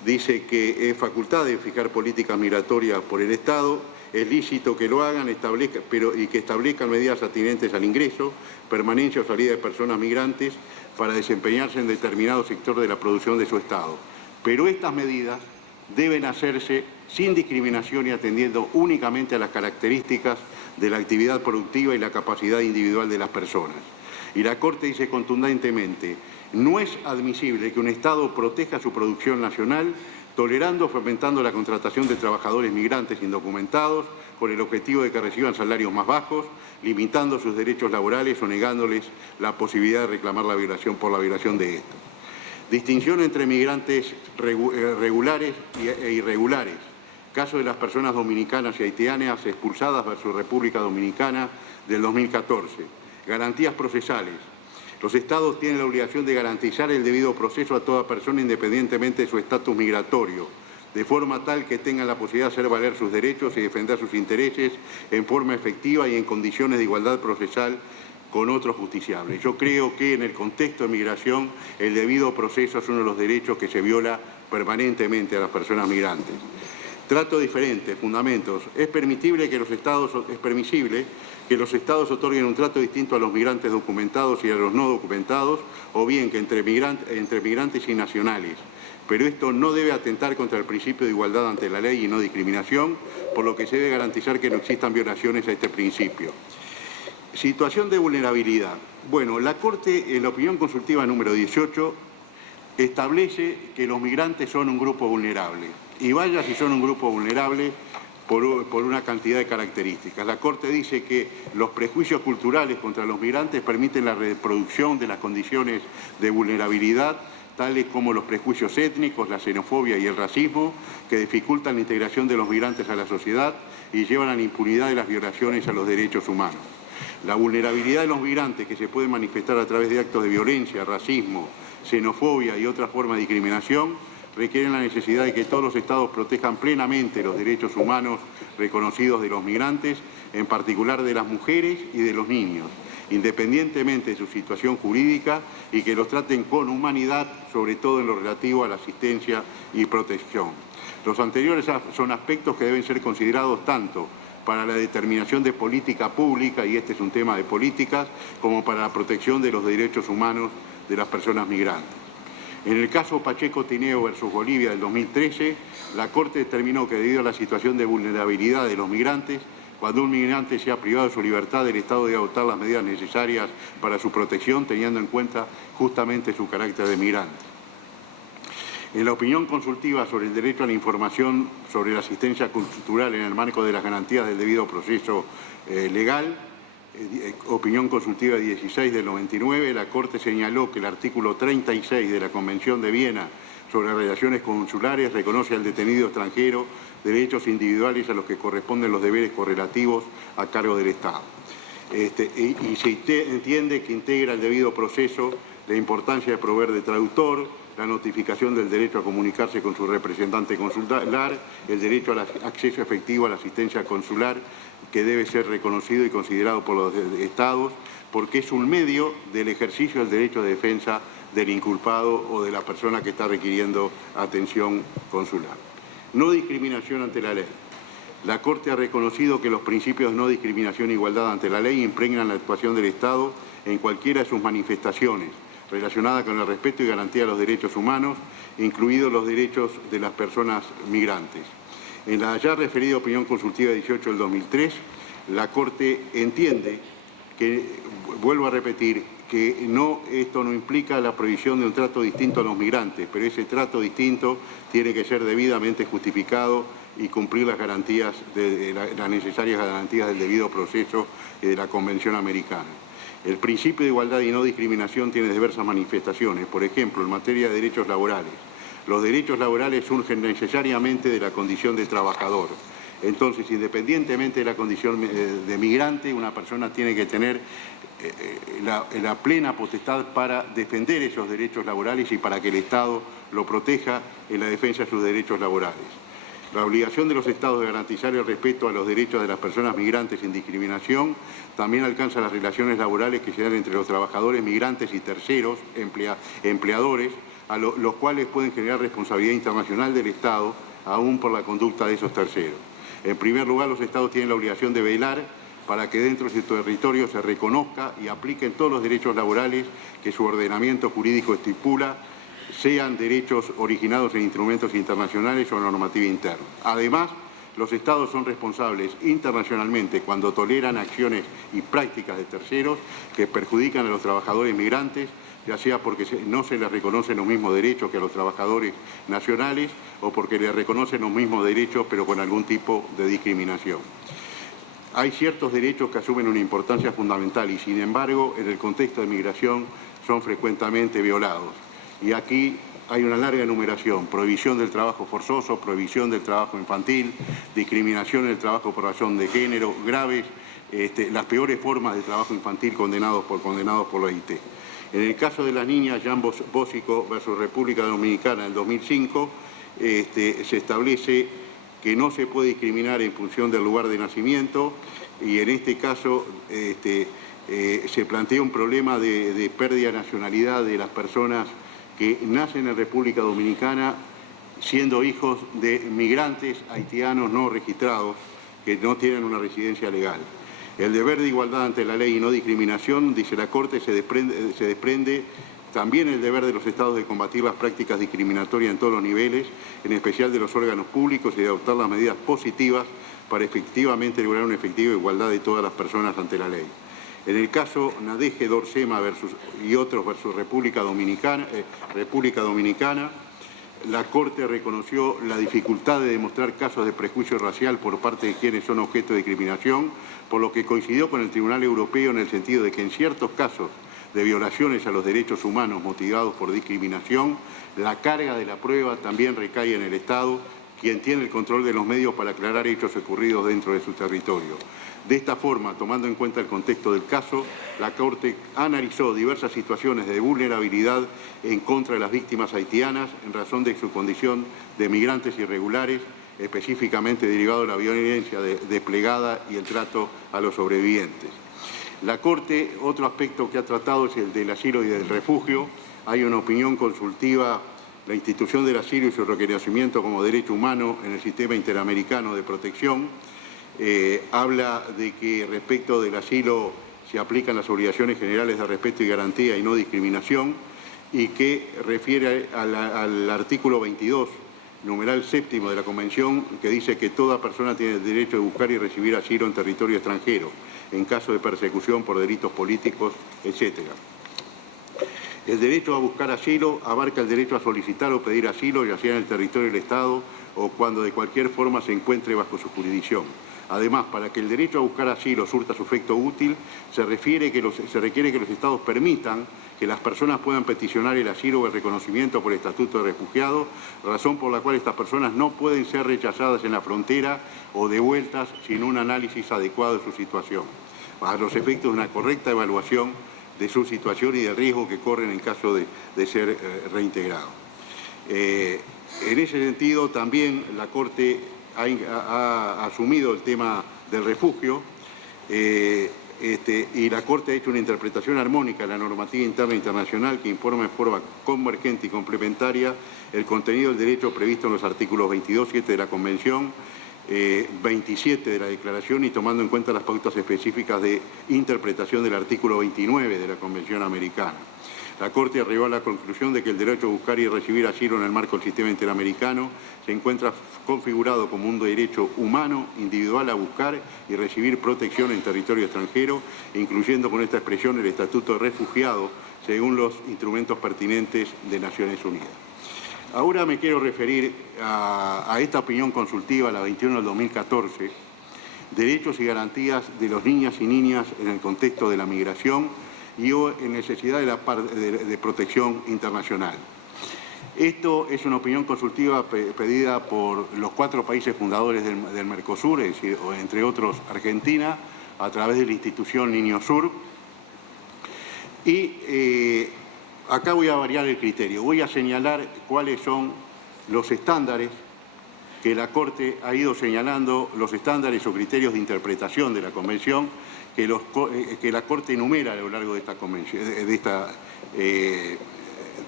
dice que es facultad de fijar políticas migratorias por el Estado, es lícito que lo hagan y que establezcan medidas atinentes al ingreso, permanencia o salida de personas migrantes para desempeñarse en determinado sector de la producción de su Estado. Pero estas medidas deben hacerse sin discriminación y atendiendo únicamente a las características de la actividad productiva y la capacidad individual de las personas. Y la Corte dice contundentemente: no es admisible que un Estado proteja su producción nacional tolerando o fomentando la contratación de trabajadores migrantes indocumentados con el objetivo de que reciban salarios más bajos, limitando sus derechos laborales o negándoles la posibilidad de reclamar la violación por la violación de estos. Distinción entre migrantes regulares e irregulares. Caso de las personas dominicanas y haitianas expulsadas versus República Dominicana del 2014. Garantías procesales. Los Estados tienen la obligación de garantizar el debido proceso a toda persona independientemente de su estatus migratorio, de forma tal que tengan la posibilidad de hacer valer sus derechos y defender sus intereses en forma efectiva y en condiciones de igualdad procesal con otros justiciables. Yo creo que en el contexto de migración el debido proceso es uno de los derechos que se viola permanentemente a las personas migrantes. Trato diferente, fundamentos. Es permisible que los Estados otorguen un trato distinto a los migrantes documentados y a los no documentados, o bien que entre migrantes y nacionales. Pero esto no debe atentar contra el principio de igualdad ante la ley y no discriminación, por lo que se debe garantizar que no existan violaciones a este principio. Situación de vulnerabilidad. Bueno, la Corte, en la opinión consultiva número 18, establece que los migrantes son un grupo vulnerable. Y vaya si son un grupo vulnerable por una cantidad de características. La Corte dice que los prejuicios culturales contra los migrantes permiten la reproducción de las condiciones de vulnerabilidad, tales como los prejuicios étnicos, la xenofobia y el racismo, que dificultan la integración de los migrantes a la sociedad y llevan a la impunidad de las violaciones a los derechos humanos. La vulnerabilidad de los migrantes, que se puede manifestar a través de actos de violencia, racismo, xenofobia y otras formas de discriminación, requieren la necesidad de que todos los Estados protejan plenamente los derechos humanos reconocidos de los migrantes, en particular de las mujeres y de los niños, independientemente de su situación jurídica, y que los traten con humanidad, sobre todo en lo relativo a la asistencia y protección. Los anteriores son aspectos que deben ser considerados tanto para la determinación de política pública, y este es un tema de políticas, como para la protección de los derechos humanos de las personas migrantes. En el caso Pacheco Tineo versus Bolivia del 2013, la Corte determinó que debido a la situación de vulnerabilidad de los migrantes, cuando un migrante sea privado de su libertad, el Estado debe adoptar las medidas necesarias para su protección, teniendo en cuenta justamente su carácter de migrante. En la opinión consultiva sobre el derecho a la información sobre la asistencia cultural en el marco de las garantías del debido proceso legal, opinión consultiva 16 del 99, la Corte señaló que el artículo 36 de la Convención de Viena sobre relaciones consulares reconoce al detenido extranjero derechos individuales a los que corresponden los deberes correlativos a cargo del Estado. Y se entiende que integra el debido proceso la importancia de proveer de traductor, la notificación del derecho a comunicarse con su representante consular, el derecho al acceso efectivo a la asistencia consular, que debe ser reconocido y considerado por los Estados, porque es un medio del ejercicio del derecho de defensa del inculpado o de la persona que está requiriendo atención consular. No discriminación ante la ley. La Corte ha reconocido que los principios de no discriminación e igualdad ante la ley impregnan la actuación del Estado en cualquiera de sus manifestaciones relacionadas con el respeto y garantía de los derechos humanos, incluidos los derechos de las personas migrantes. En la ya referida opinión consultiva 18 del 2003, la Corte entiende que, vuelvo a repetir, que esto no implica la prohibición de un trato distinto a los migrantes, pero ese trato distinto tiene que ser debidamente justificado y cumplir las garantías, las necesarias garantías del debido proceso de la Convención Americana. El principio de igualdad y no discriminación tiene diversas manifestaciones, por ejemplo, en materia de derechos laborales. Los derechos laborales surgen necesariamente de la condición de trabajador. Entonces, independientemente de la condición de migrante, una persona tiene que tener la plena potestad para defender esos derechos laborales y para que el Estado lo proteja en la defensa de sus derechos laborales. La obligación de los Estados de garantizar el respeto a los derechos de las personas migrantes sin discriminación también alcanza las relaciones laborales que se dan entre los trabajadores migrantes y terceros, empleadores, los cuales pueden generar responsabilidad internacional del Estado, aún por la conducta de esos terceros. En primer lugar, los Estados tienen la obligación de velar para que dentro de su territorio se reconozca y apliquen todos los derechos laborales que su ordenamiento jurídico estipula, sean derechos originados en instrumentos internacionales o normativa interna. Además, los Estados son responsables internacionalmente cuando toleran acciones y prácticas de terceros que perjudican a los trabajadores migrantes, ya sea porque no se les reconocen los mismos derechos que a los trabajadores nacionales o porque les reconocen los mismos derechos pero con algún tipo de discriminación. Hay ciertos derechos que asumen una importancia fundamental y, sin embargo, en el contexto de migración son frecuentemente violados. Y aquí hay una larga enumeración: prohibición del trabajo forzoso, prohibición del trabajo infantil, discriminación en el trabajo por razón de género, graves, las peores formas de trabajo infantil condenados por la OIT. En el caso de las niñas, Jan Bósico versus República Dominicana en 2005, se establece que no se puede discriminar en función del lugar de nacimiento y en este caso se plantea un problema de pérdida de nacionalidad de las personas que nacen en República Dominicana siendo hijos de migrantes haitianos no registrados que no tienen una residencia legal. El deber de igualdad ante la ley y no discriminación, dice la Corte, se desprende también el deber de los Estados de combatir las prácticas discriminatorias en todos los niveles, en especial de los órganos públicos, y de adoptar las medidas positivas para efectivamente lograr una efectiva igualdad de todas las personas ante la ley. En el caso Nadege Dorsema y otros versus República Dominicana, la Corte reconoció la dificultad de demostrar casos de prejuicio racial por parte de quienes son objeto de discriminación, por lo que coincidió con el Tribunal Europeo en el sentido de que en ciertos casos de violaciones a los derechos humanos motivados por discriminación, la carga de la prueba también recae en el Estado, quien tiene el control de los medios para aclarar hechos ocurridos dentro de su territorio. De esta forma, tomando en cuenta el contexto del caso, la Corte analizó diversas situaciones de vulnerabilidad en contra de las víctimas haitianas en razón de su condición de migrantes irregulares, específicamente derivado de la violencia desplegada y el trato a los sobrevivientes. La Corte, otro aspecto que ha tratado es el del asilo y del refugio. Hay una opinión consultiva, la institución del asilo y su reconocimiento como derecho humano en el sistema interamericano de protección. Habla de que respecto del asilo se aplican las obligaciones generales de respeto y garantía y no discriminación, y que refiere al artículo 22, numeral séptimo de la Convención, que dice que toda persona tiene el derecho de buscar y recibir asilo en territorio extranjero, en caso de persecución por delitos políticos, etc. El derecho a buscar asilo abarca el derecho a solicitar o pedir asilo, ya sea en el territorio del Estado o cuando de cualquier forma se encuentre bajo su jurisdicción. Además, para que el derecho a buscar asilo surta su efecto útil, se requiere que los Estados permitan que las personas puedan peticionar el asilo o el reconocimiento por el Estatuto de Refugiado, razón por la cual estas personas no pueden ser rechazadas en la frontera o devueltas sin un análisis adecuado de su situación, a los efectos de una correcta evaluación de su situación y del riesgo que corren en caso de ser reintegrados. En ese sentido, también la Corte ha asumido el tema del refugio y la Corte ha hecho una interpretación armónica de la normativa interna internacional que informa en forma convergente y complementaria el contenido del derecho previsto en los artículos 22.7 de la Convención, 27 de la Declaración y tomando en cuenta las pautas específicas de interpretación del artículo 29 de la Convención Americana. La Corte arribó a la conclusión de que el derecho a buscar y recibir asilo en el marco del sistema interamericano se encuentra configurado como un derecho humano, individual a buscar y recibir protección en territorio extranjero, incluyendo con esta expresión el Estatuto de Refugiado, según los instrumentos pertinentes de Naciones Unidas. Ahora me quiero referir a esta opinión consultiva, la 21 del 2014, derechos y garantías de los niñas y niñas en el contexto de la migración y en necesidad de protección internacional. Esto es una opinión consultiva pedida por los 4 países fundadores del Mercosur, es decir, entre otros Argentina, a través de la institución Niños Sur. Y acá voy a variar el criterio. Voy a señalar cuáles son los estándares que la Corte ha ido señalando, los estándares o criterios de interpretación de la Convención que la Corte enumera a lo largo de esta convención, de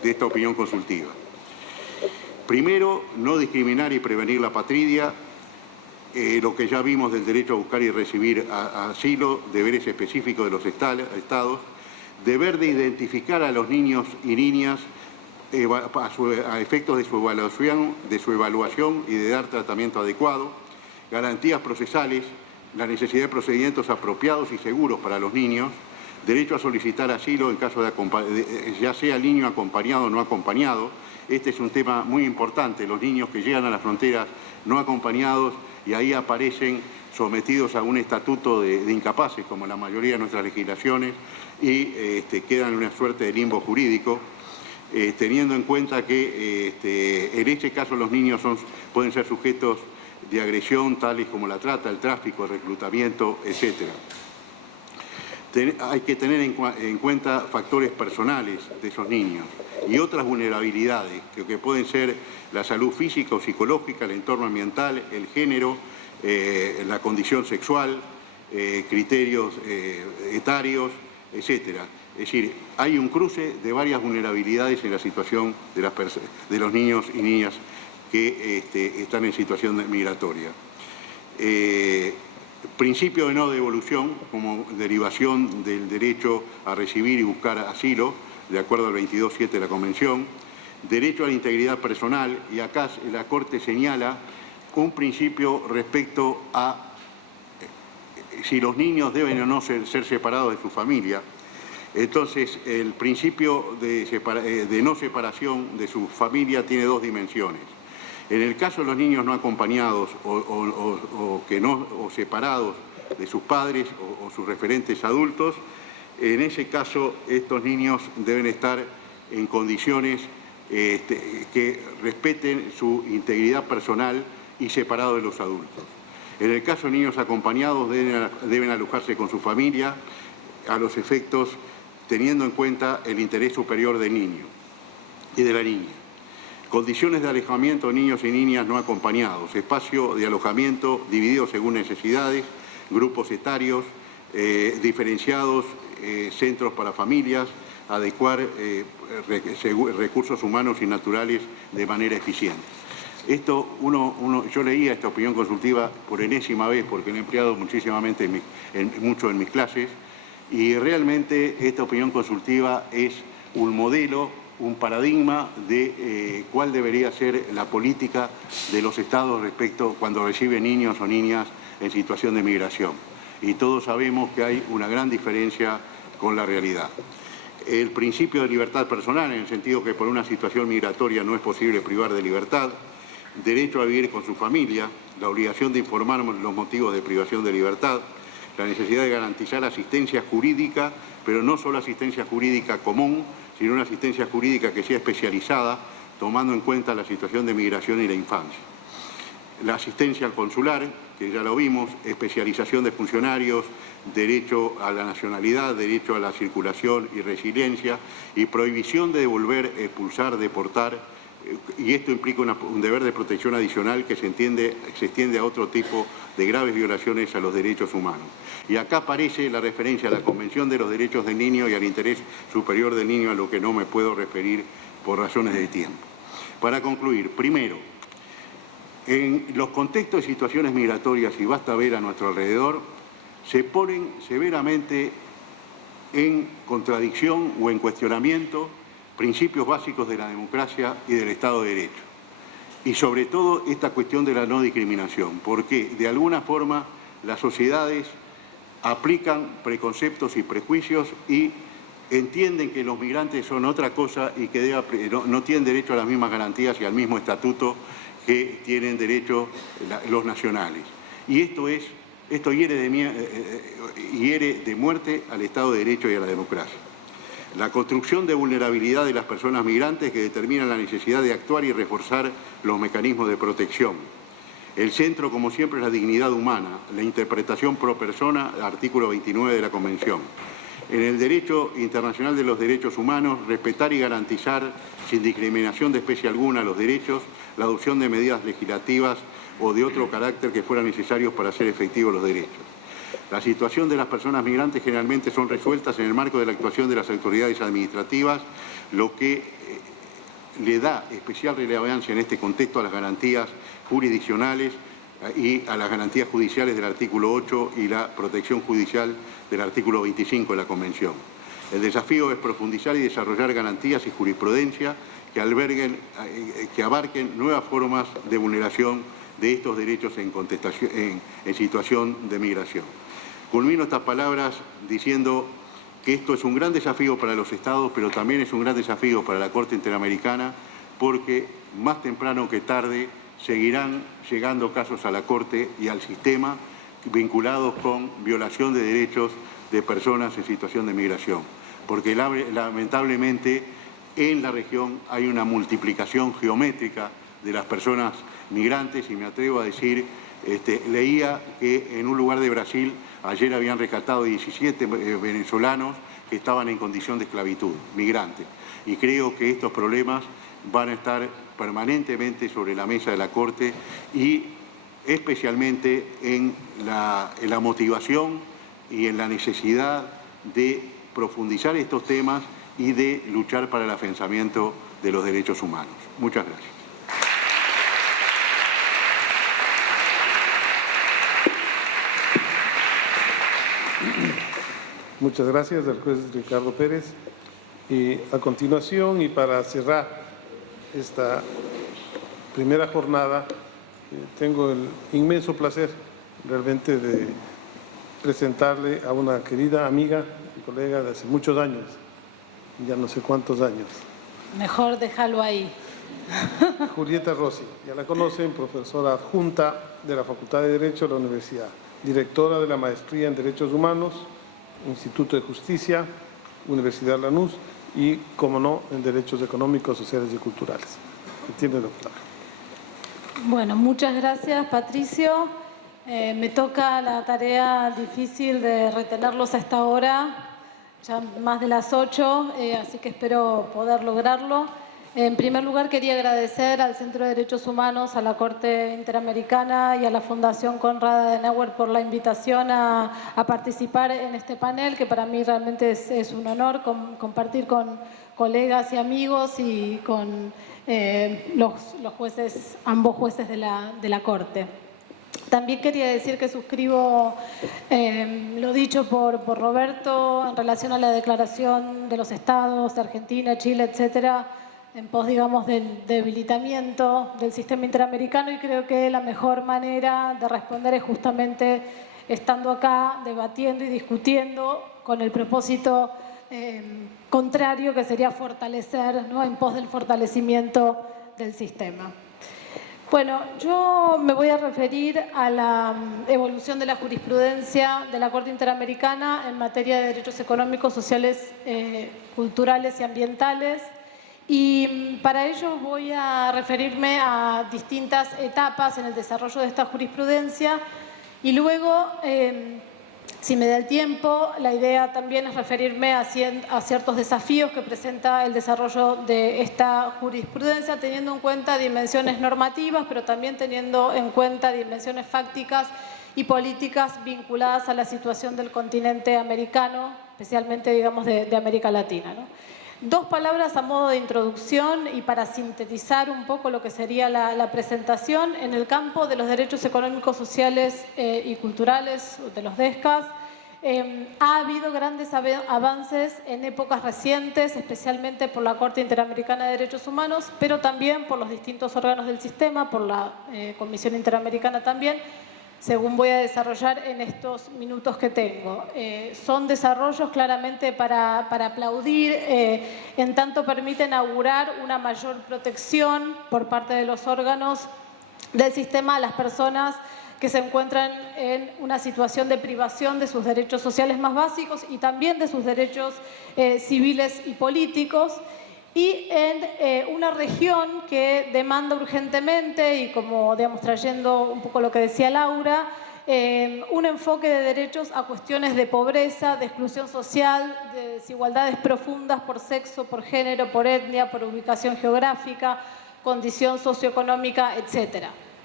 esta opinión consultiva. Primero, no discriminar y prevenir la apatridia, lo que ya vimos del derecho a buscar y recibir asilo, deberes específicos de los estados, deber de identificar a los niños y niñas a efectos de su evaluación y de dar tratamiento adecuado, garantías procesales, la necesidad de procedimientos apropiados y seguros para los niños, derecho a solicitar asilo en caso de ya sea el niño acompañado o no acompañado. Este es un tema muy importante, los niños que llegan a las fronteras no acompañados y ahí aparecen sometidos a un estatuto de incapaces, como la mayoría de nuestras legislaciones, y quedan en una suerte de limbo jurídico, teniendo en cuenta que en este caso los niños pueden ser sujetos de agresión, tales como la trata, el tráfico, el reclutamiento, etc. Hay que tener en cuenta factores personales de esos niños y otras vulnerabilidades que pueden ser la salud física o psicológica, el entorno ambiental, el género, la condición sexual, criterios etarios, etc. Es decir, hay un cruce de varias vulnerabilidades en la situación de los niños y niñas que están en situación migratoria. Principio de no devolución como derivación del derecho a recibir y buscar asilo, de acuerdo al 22.7 de la Convención. Derecho a la integridad personal, y acá la Corte señala un principio respecto a si los niños deben o no ser separados de su familia. Entonces, el principio de no separación de su familia tiene dos dimensiones. En el caso de los niños no acompañados o separados de sus padres o sus referentes adultos, en ese caso estos niños deben estar en condiciones que respeten su integridad personal y separados de los adultos. En el caso de niños acompañados deben alojarse con su familia a los efectos teniendo en cuenta el interés superior del niño y de la niña. Condiciones de alejamiento de niños y niñas no acompañados, espacio de alojamiento dividido según necesidades, grupos etarios, diferenciados, centros para familias, adecuar recursos humanos y naturales de manera eficiente. Esto yo leía esta opinión consultiva por enésima vez porque la he empleado muchísimamente mucho en mis clases y realmente esta opinión consultiva es un modelo, un paradigma de cuál debería ser la política de los estados respecto cuando reciben niños o niñas en situación de migración. Y todos sabemos que hay una gran diferencia con la realidad. El principio de libertad personal, en el sentido que por una situación migratoria no es posible privar de libertad, derecho a vivir con su familia, la obligación de informar los motivos de privación de libertad, la necesidad de garantizar asistencia jurídica, pero no solo asistencia jurídica común, sino una asistencia jurídica que sea especializada, tomando en cuenta la situación de migración y la infancia. La asistencia al consular, que ya lo vimos, especialización de funcionarios, derecho a la nacionalidad, derecho a la circulación y residencia, y prohibición de devolver, expulsar, deportar, y esto implica un deber de protección adicional que se extiende a otro tipo de graves violaciones a los derechos humanos. Y acá aparece la referencia a la Convención de los Derechos del Niño y al interés superior del niño, a lo que no me puedo referir por razones de tiempo. Para concluir, primero, en los contextos de situaciones migratorias, y basta ver a nuestro alrededor, se ponen severamente en contradicción o en cuestionamiento principios básicos de la democracia y del Estado de Derecho. Y sobre todo esta cuestión de la no discriminación, porque de alguna forma las sociedades aplican preconceptos y prejuicios y entienden que los migrantes son otra cosa y que no tienen derecho a las mismas garantías y al mismo estatuto que tienen derecho los nacionales. Y esto hiere de muerte al Estado de Derecho y a la democracia. La construcción de vulnerabilidad de las personas migrantes que determina la necesidad de actuar y reforzar los mecanismos de protección. El centro, como siempre, es la dignidad humana, la interpretación pro persona, artículo 29 de la Convención. En el derecho internacional de los derechos humanos, respetar y garantizar sin discriminación de especie alguna los derechos, la adopción de medidas legislativas o de otro carácter que fueran necesarios para hacer efectivos los derechos. La situación de las personas migrantes generalmente son resueltas en el marco de la actuación de las autoridades administrativas, lo que le da especial relevancia en este contexto a las garantías jurisdiccionales y a las garantías judiciales del artículo 8 y la protección judicial del artículo 25 de la Convención. El desafío es profundizar y desarrollar garantías y jurisprudencia que abarquen nuevas formas de vulneración de estos derechos en situación de migración. Culmino estas palabras diciendo que esto es un gran desafío para los Estados, pero también es un gran desafío para la Corte Interamericana, porque más temprano que tarde seguirán llegando casos a la Corte y al sistema vinculados con violación de derechos de personas en situación de migración, porque lamentablemente en la región hay una multiplicación geométrica de las personas migrantes y me atrevo a decir, leía que en un lugar de Brasil ayer habían rescatado 17 venezolanos que estaban en condición de esclavitud, migrantes, y creo que estos problemas van a estar permanentemente sobre la mesa de la Corte y especialmente en la motivación y en la necesidad de profundizar estos temas y de luchar para el afianzamiento de los derechos humanos. Muchas gracias. Muchas gracias al juez Ricardo Pérez. Y a continuación, y para cerrar esta primera jornada, tengo el inmenso placer realmente de presentarle a una querida amiga y colega de hace muchos años, ya no sé cuántos años. Mejor déjalo ahí. Julieta Rossi, ya la conocen, profesora adjunta de la Facultad de Derecho de la Universidad, directora de la Maestría en Derechos Humanos, Instituto de Justicia, Universidad Lanús y, como no, en Derechos Económicos, Sociales y Culturales. Tiene la palabra. Bueno, muchas gracias, Patricio. Me toca la tarea difícil de retenerlos a esta hora, ya más de las 8, así que espero poder lograrlo. En primer lugar, quería agradecer al Centro de Derechos Humanos, a la Corte Interamericana y a la Fundación Konrad Adenauer por la invitación a participar en este panel, que para mí realmente es un honor compartir con colegas y amigos y con los jueces, ambos jueces de la Corte. También quería decir que suscribo lo dicho por Roberto en relación a la declaración de los estados de Argentina, Chile, etcétera, en pos, digamos, del debilitamiento del sistema interamericano, y creo que la mejor manera de responder es justamente estando acá, debatiendo y discutiendo con el propósito contrario, que sería fortalecer, ¿no?, en pos del fortalecimiento del sistema. Bueno, yo me voy a referir a la evolución de la jurisprudencia de la Corte Interamericana en materia de derechos económicos, sociales, culturales y ambientales. Y para ello voy a referirme a distintas etapas en el desarrollo de esta jurisprudencia y luego, si me da el tiempo, la idea también es referirme a ciertos desafíos que presenta el desarrollo de esta jurisprudencia, teniendo en cuenta dimensiones normativas, pero también teniendo en cuenta dimensiones fácticas y políticas vinculadas a la situación del continente americano, especialmente, digamos, de América Latina, ¿no? Dos palabras a modo de introducción y para sintetizar un poco lo que sería la presentación. En el campo de los derechos económicos, sociales y culturales, de los DESCAS, ha habido grandes avances en épocas recientes, especialmente por la Corte Interamericana de Derechos Humanos, pero también por los distintos órganos del sistema, por la Comisión Interamericana también, según voy a desarrollar en estos minutos que tengo. Son desarrollos claramente para aplaudir, en tanto permiten augurar una mayor protección por parte de los órganos del sistema a las personas que se encuentran en una situación de privación de sus derechos sociales más básicos y también de sus derechos civiles y políticos. Y en una región que demanda urgentemente, y como, digamos, trayendo un poco lo que decía Laura, un enfoque de derechos a cuestiones de pobreza, de exclusión social, de desigualdades profundas por sexo, por género, por etnia, por ubicación geográfica, condición socioeconómica, etc.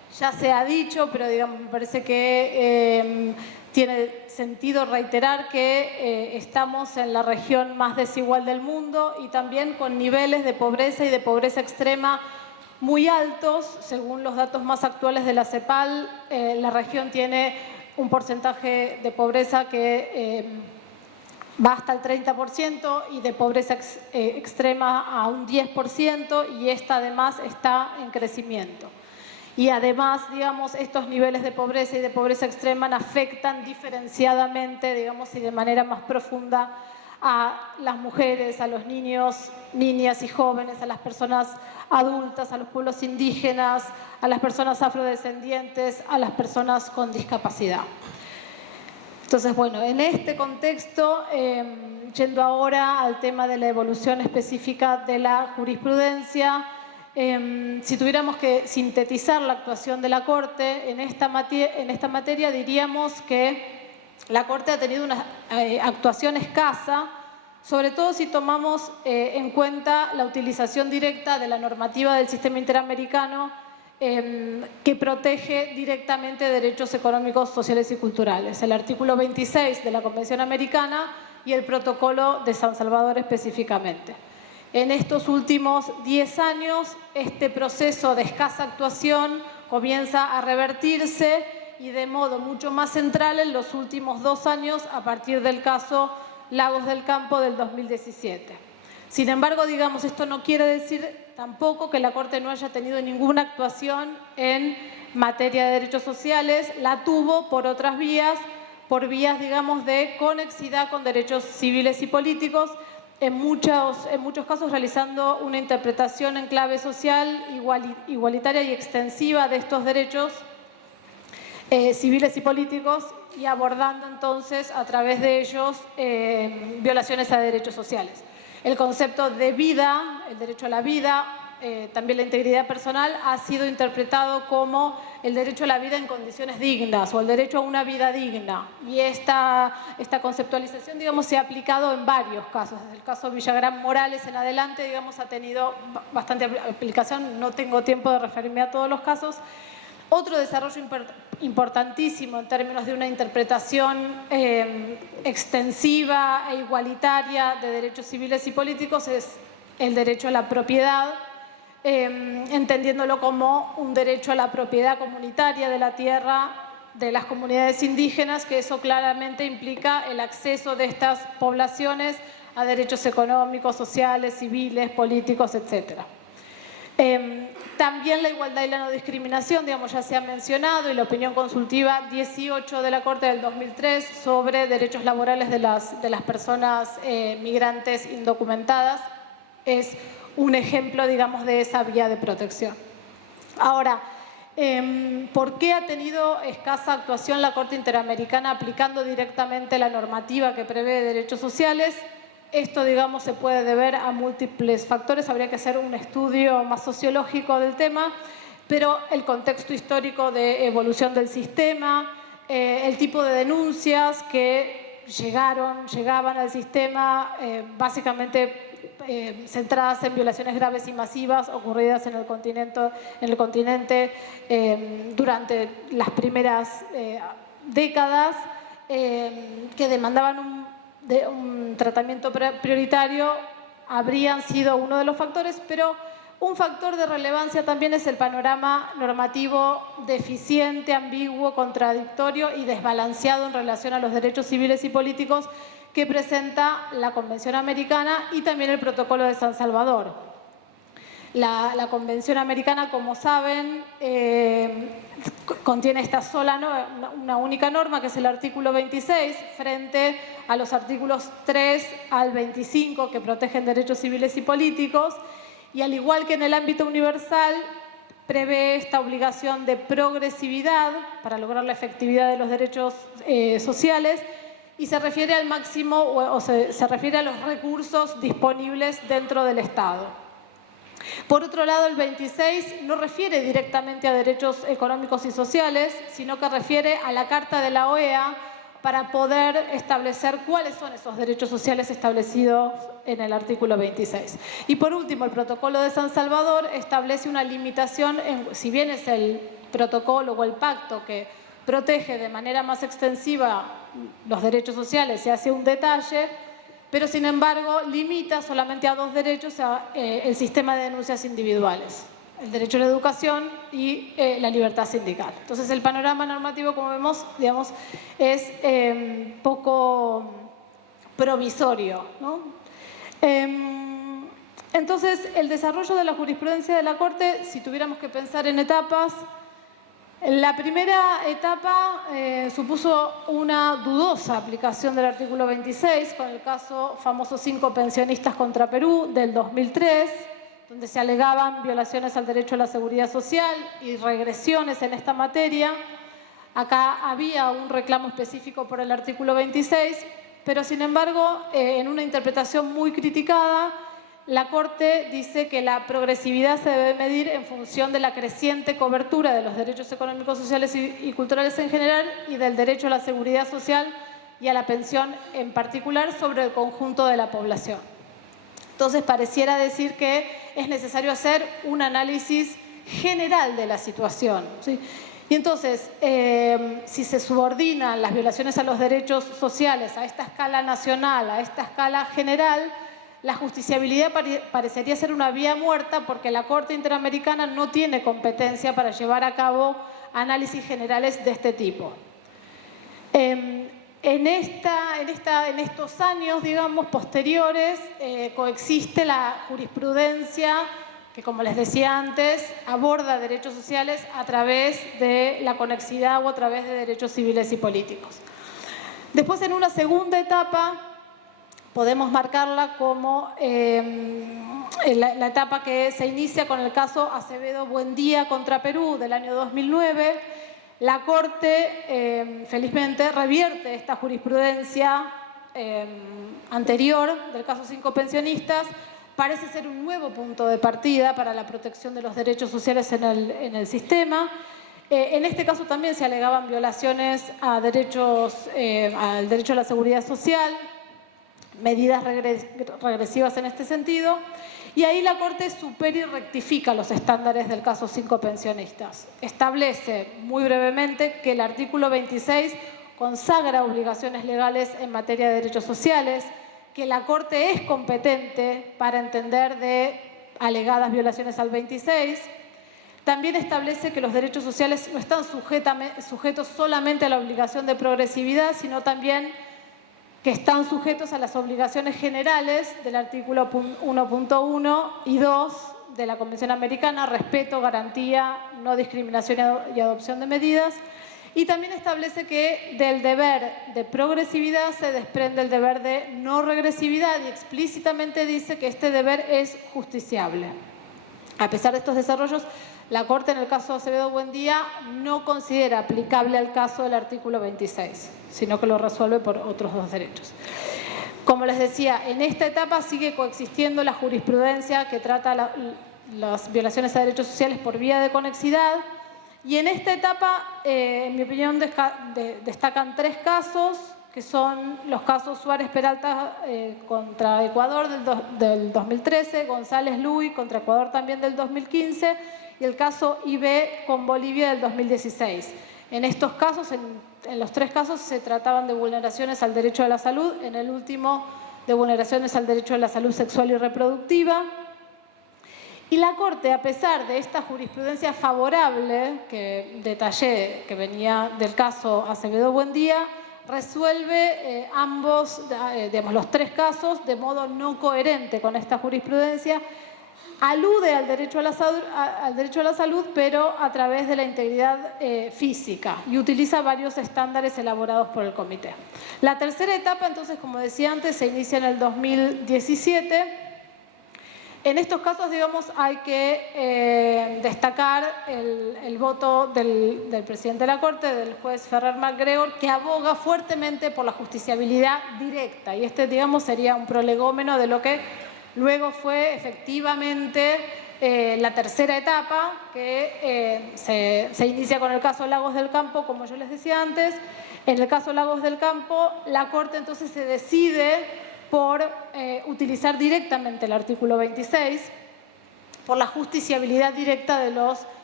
ya se ha dicho, pero digamos, me parece que tiene sentido reiterar que estamos en la región más desigual del mundo y también con niveles de pobreza y de pobreza extrema muy altos. Según los datos más actuales de la CEPAL, la región tiene un porcentaje de pobreza que va hasta el 30% y de pobreza extrema a un 10%, y esta además está en crecimiento. Y además, digamos, estos niveles de pobreza y de pobreza extrema afectan diferenciadamente, digamos, y de manera más profunda a las mujeres, a los niños, niñas y jóvenes, a las personas adultas, a los pueblos indígenas, a las personas afrodescendientes, a las personas con discapacidad. Entonces, bueno, en este contexto, yendo ahora al tema de la evolución específica de la jurisprudencia, si tuviéramos que sintetizar la actuación de la Corte en esta materia, diríamos que la Corte ha tenido una actuación escasa, sobre todo si tomamos en cuenta la utilización directa de la normativa del sistema interamericano que protege directamente derechos económicos, sociales y culturales. El artículo 26 de la Convención Americana y el Protocolo de San Salvador específicamente. En estos últimos 10 años, este proceso de escasa actuación comienza a revertirse y de modo mucho más central en los últimos 2 años a partir del caso Lagos del Campo del 2017. Sin embargo, digamos, esto no quiere decir tampoco que la Corte no haya tenido ninguna actuación en materia de derechos sociales. La tuvo por otras vías, por vías, digamos, de conexidad con derechos civiles y políticos, en muchos casos realizando una interpretación en clave social, igualitaria y extensiva de estos derechos civiles y políticos, y abordando entonces a través de ellos violaciones a derechos sociales. El concepto de vida, el derecho a la vida, también la integridad personal, ha sido interpretado como el derecho a la vida en condiciones dignas o el derecho a una vida digna. Y esta conceptualización, digamos, se ha aplicado en varios casos. Desde el caso Villagrán Morales en adelante, digamos, ha tenido bastante aplicación. No tengo tiempo de referirme a todos los casos. Otro desarrollo importantísimo en términos de una interpretación extensiva e igualitaria de derechos civiles y políticos es el derecho a la propiedad, entendiéndolo como un derecho a la propiedad comunitaria de la tierra de las comunidades indígenas, que eso claramente implica el acceso de estas poblaciones a derechos económicos, sociales, civiles, políticos, etc. También la igualdad y la no discriminación, digamos, ya se ha mencionado, y la opinión consultiva 18 de la Corte del 2003 sobre derechos laborales de las personas migrantes indocumentadas es un ejemplo, digamos, de esa vía de protección. Ahora, ¿por qué ha tenido escasa actuación la Corte Interamericana aplicando directamente la normativa que prevé derechos sociales? Esto, digamos, se puede deber a múltiples factores, habría que hacer un estudio más sociológico del tema, pero el contexto histórico de evolución del sistema, el tipo de denuncias que llegaban al sistema, básicamente centradas en violaciones graves y masivas ocurridas en el continente durante las primeras décadas, que demandaban un tratamiento prioritario, habrían sido uno de los factores, pero un factor de relevancia también es el panorama normativo deficiente, ambiguo, contradictorio y desbalanceado en relación a los derechos civiles y políticos que presenta la Convención Americana y también el Protocolo de San Salvador. La Convención Americana, como saben, contiene una única norma, que es el artículo 26, frente a los artículos 3 al 25, que protegen derechos civiles y políticos, y al igual que en el ámbito universal, prevé esta obligación de progresividad para lograr la efectividad de los derechos sociales, y se refiere al máximo, se refiere a los recursos disponibles dentro del Estado. Por otro lado, el 26 no refiere directamente a derechos económicos y sociales, sino que refiere a la Carta de la OEA para poder establecer cuáles son esos derechos sociales establecidos en el artículo 26. Y por último, el Protocolo de San Salvador establece una limitación, si bien es el protocolo o el pacto que protege de manera más extensiva los derechos sociales se hace un detalle, pero sin embargo limita solamente a 2 derechos el sistema de denuncias individuales: el derecho a la educación y la libertad sindical. Entonces el panorama normativo, como vemos, digamos, es poco provisorio, ¿no? Entonces, el desarrollo de la jurisprudencia de la Corte, si tuviéramos que pensar en etapas, la primera etapa supuso una dudosa aplicación del artículo 26 con el caso famoso 5 pensionistas contra Perú del 2003, donde se alegaban violaciones al derecho a la seguridad social y regresiones en esta materia. Acá había un reclamo específico por el artículo 26, pero sin embargo, en una interpretación muy criticada, la Corte dice que la progresividad se debe medir en función de la creciente cobertura de los derechos económicos, sociales y culturales en general y del derecho a la seguridad social y a la pensión en particular sobre el conjunto de la población. Entonces, pareciera decir que es necesario hacer un análisis general de la situación, ¿sí? Y entonces, si se subordinan las violaciones a los derechos sociales a esta escala nacional, a esta escala general, la justiciabilidad parecería ser una vía muerta porque la Corte Interamericana no tiene competencia para llevar a cabo análisis generales de este tipo. En estos años, digamos, posteriores, coexiste la jurisprudencia que, como les decía antes, aborda derechos sociales a través de la conexidad o a través de derechos civiles y políticos. Después, en una segunda etapa, podemos marcarla como la etapa que se inicia con el caso Acevedo Buendía contra Perú del año 2009. La Corte, felizmente, revierte esta jurisprudencia anterior del caso 5 pensionistas. Parece ser un nuevo punto de partida para la protección de los derechos sociales en el sistema. En este caso también se alegaban violaciones a al derecho a la seguridad social, medidas regresivas en este sentido, y ahí la Corte supera y rectifica los estándares del caso 5 pensionistas. Establece muy brevemente que el artículo 26 consagra obligaciones legales en materia de derechos sociales, que la Corte es competente para entender de alegadas violaciones al 26. También establece que los derechos sociales no están sujetos solamente a la obligación de progresividad, sino también que están sujetos a las obligaciones generales del artículo 1.1 y 2 de la Convención Americana: respeto, garantía, no discriminación y adopción de medidas. Y también establece que del deber de progresividad se desprende el deber de no regresividad y explícitamente dice que este deber es justiciable. A pesar de estos desarrollos, la Corte en el caso Acevedo Buendía no considera aplicable al caso del artículo 26, sino que lo resuelve por otros 2 derechos. Como les decía, en esta etapa sigue coexistiendo la jurisprudencia que trata las violaciones a derechos sociales por vía de conexidad. Y en esta etapa, en mi opinión, destacan 3 casos, que son los casos Suárez-Peralta contra Ecuador del 2013, González-Luy contra Ecuador también del 2015 y el caso IB con Bolivia del 2016. En estos casos, en los 3 casos, se trataban de vulneraciones al derecho a la salud, en el último de vulneraciones al derecho a la salud sexual y reproductiva. Y la Corte, a pesar de esta jurisprudencia favorable que detallé, que venía del caso Acevedo Buendía, resuelve los 3 casos de modo no coherente con esta jurisprudencia. Alude al derecho a la salud, pero a través de la integridad física, y utiliza varios estándares elaborados por el comité. La tercera etapa, entonces, como decía antes, se inicia en el 2017. En estos casos, digamos, hay que destacar el voto del presidente de la Corte, del juez Ferrer MacGregor, que aboga fuertemente por la justiciabilidad directa. Y este, digamos, sería un prolegómeno de lo que luego fue efectivamente la tercera etapa, que se inicia con el caso Lagos del Campo, como yo les decía antes. En el caso Lagos del Campo, la Corte entonces se decide por utilizar directamente el artículo 26, por la justiciabilidad directa de los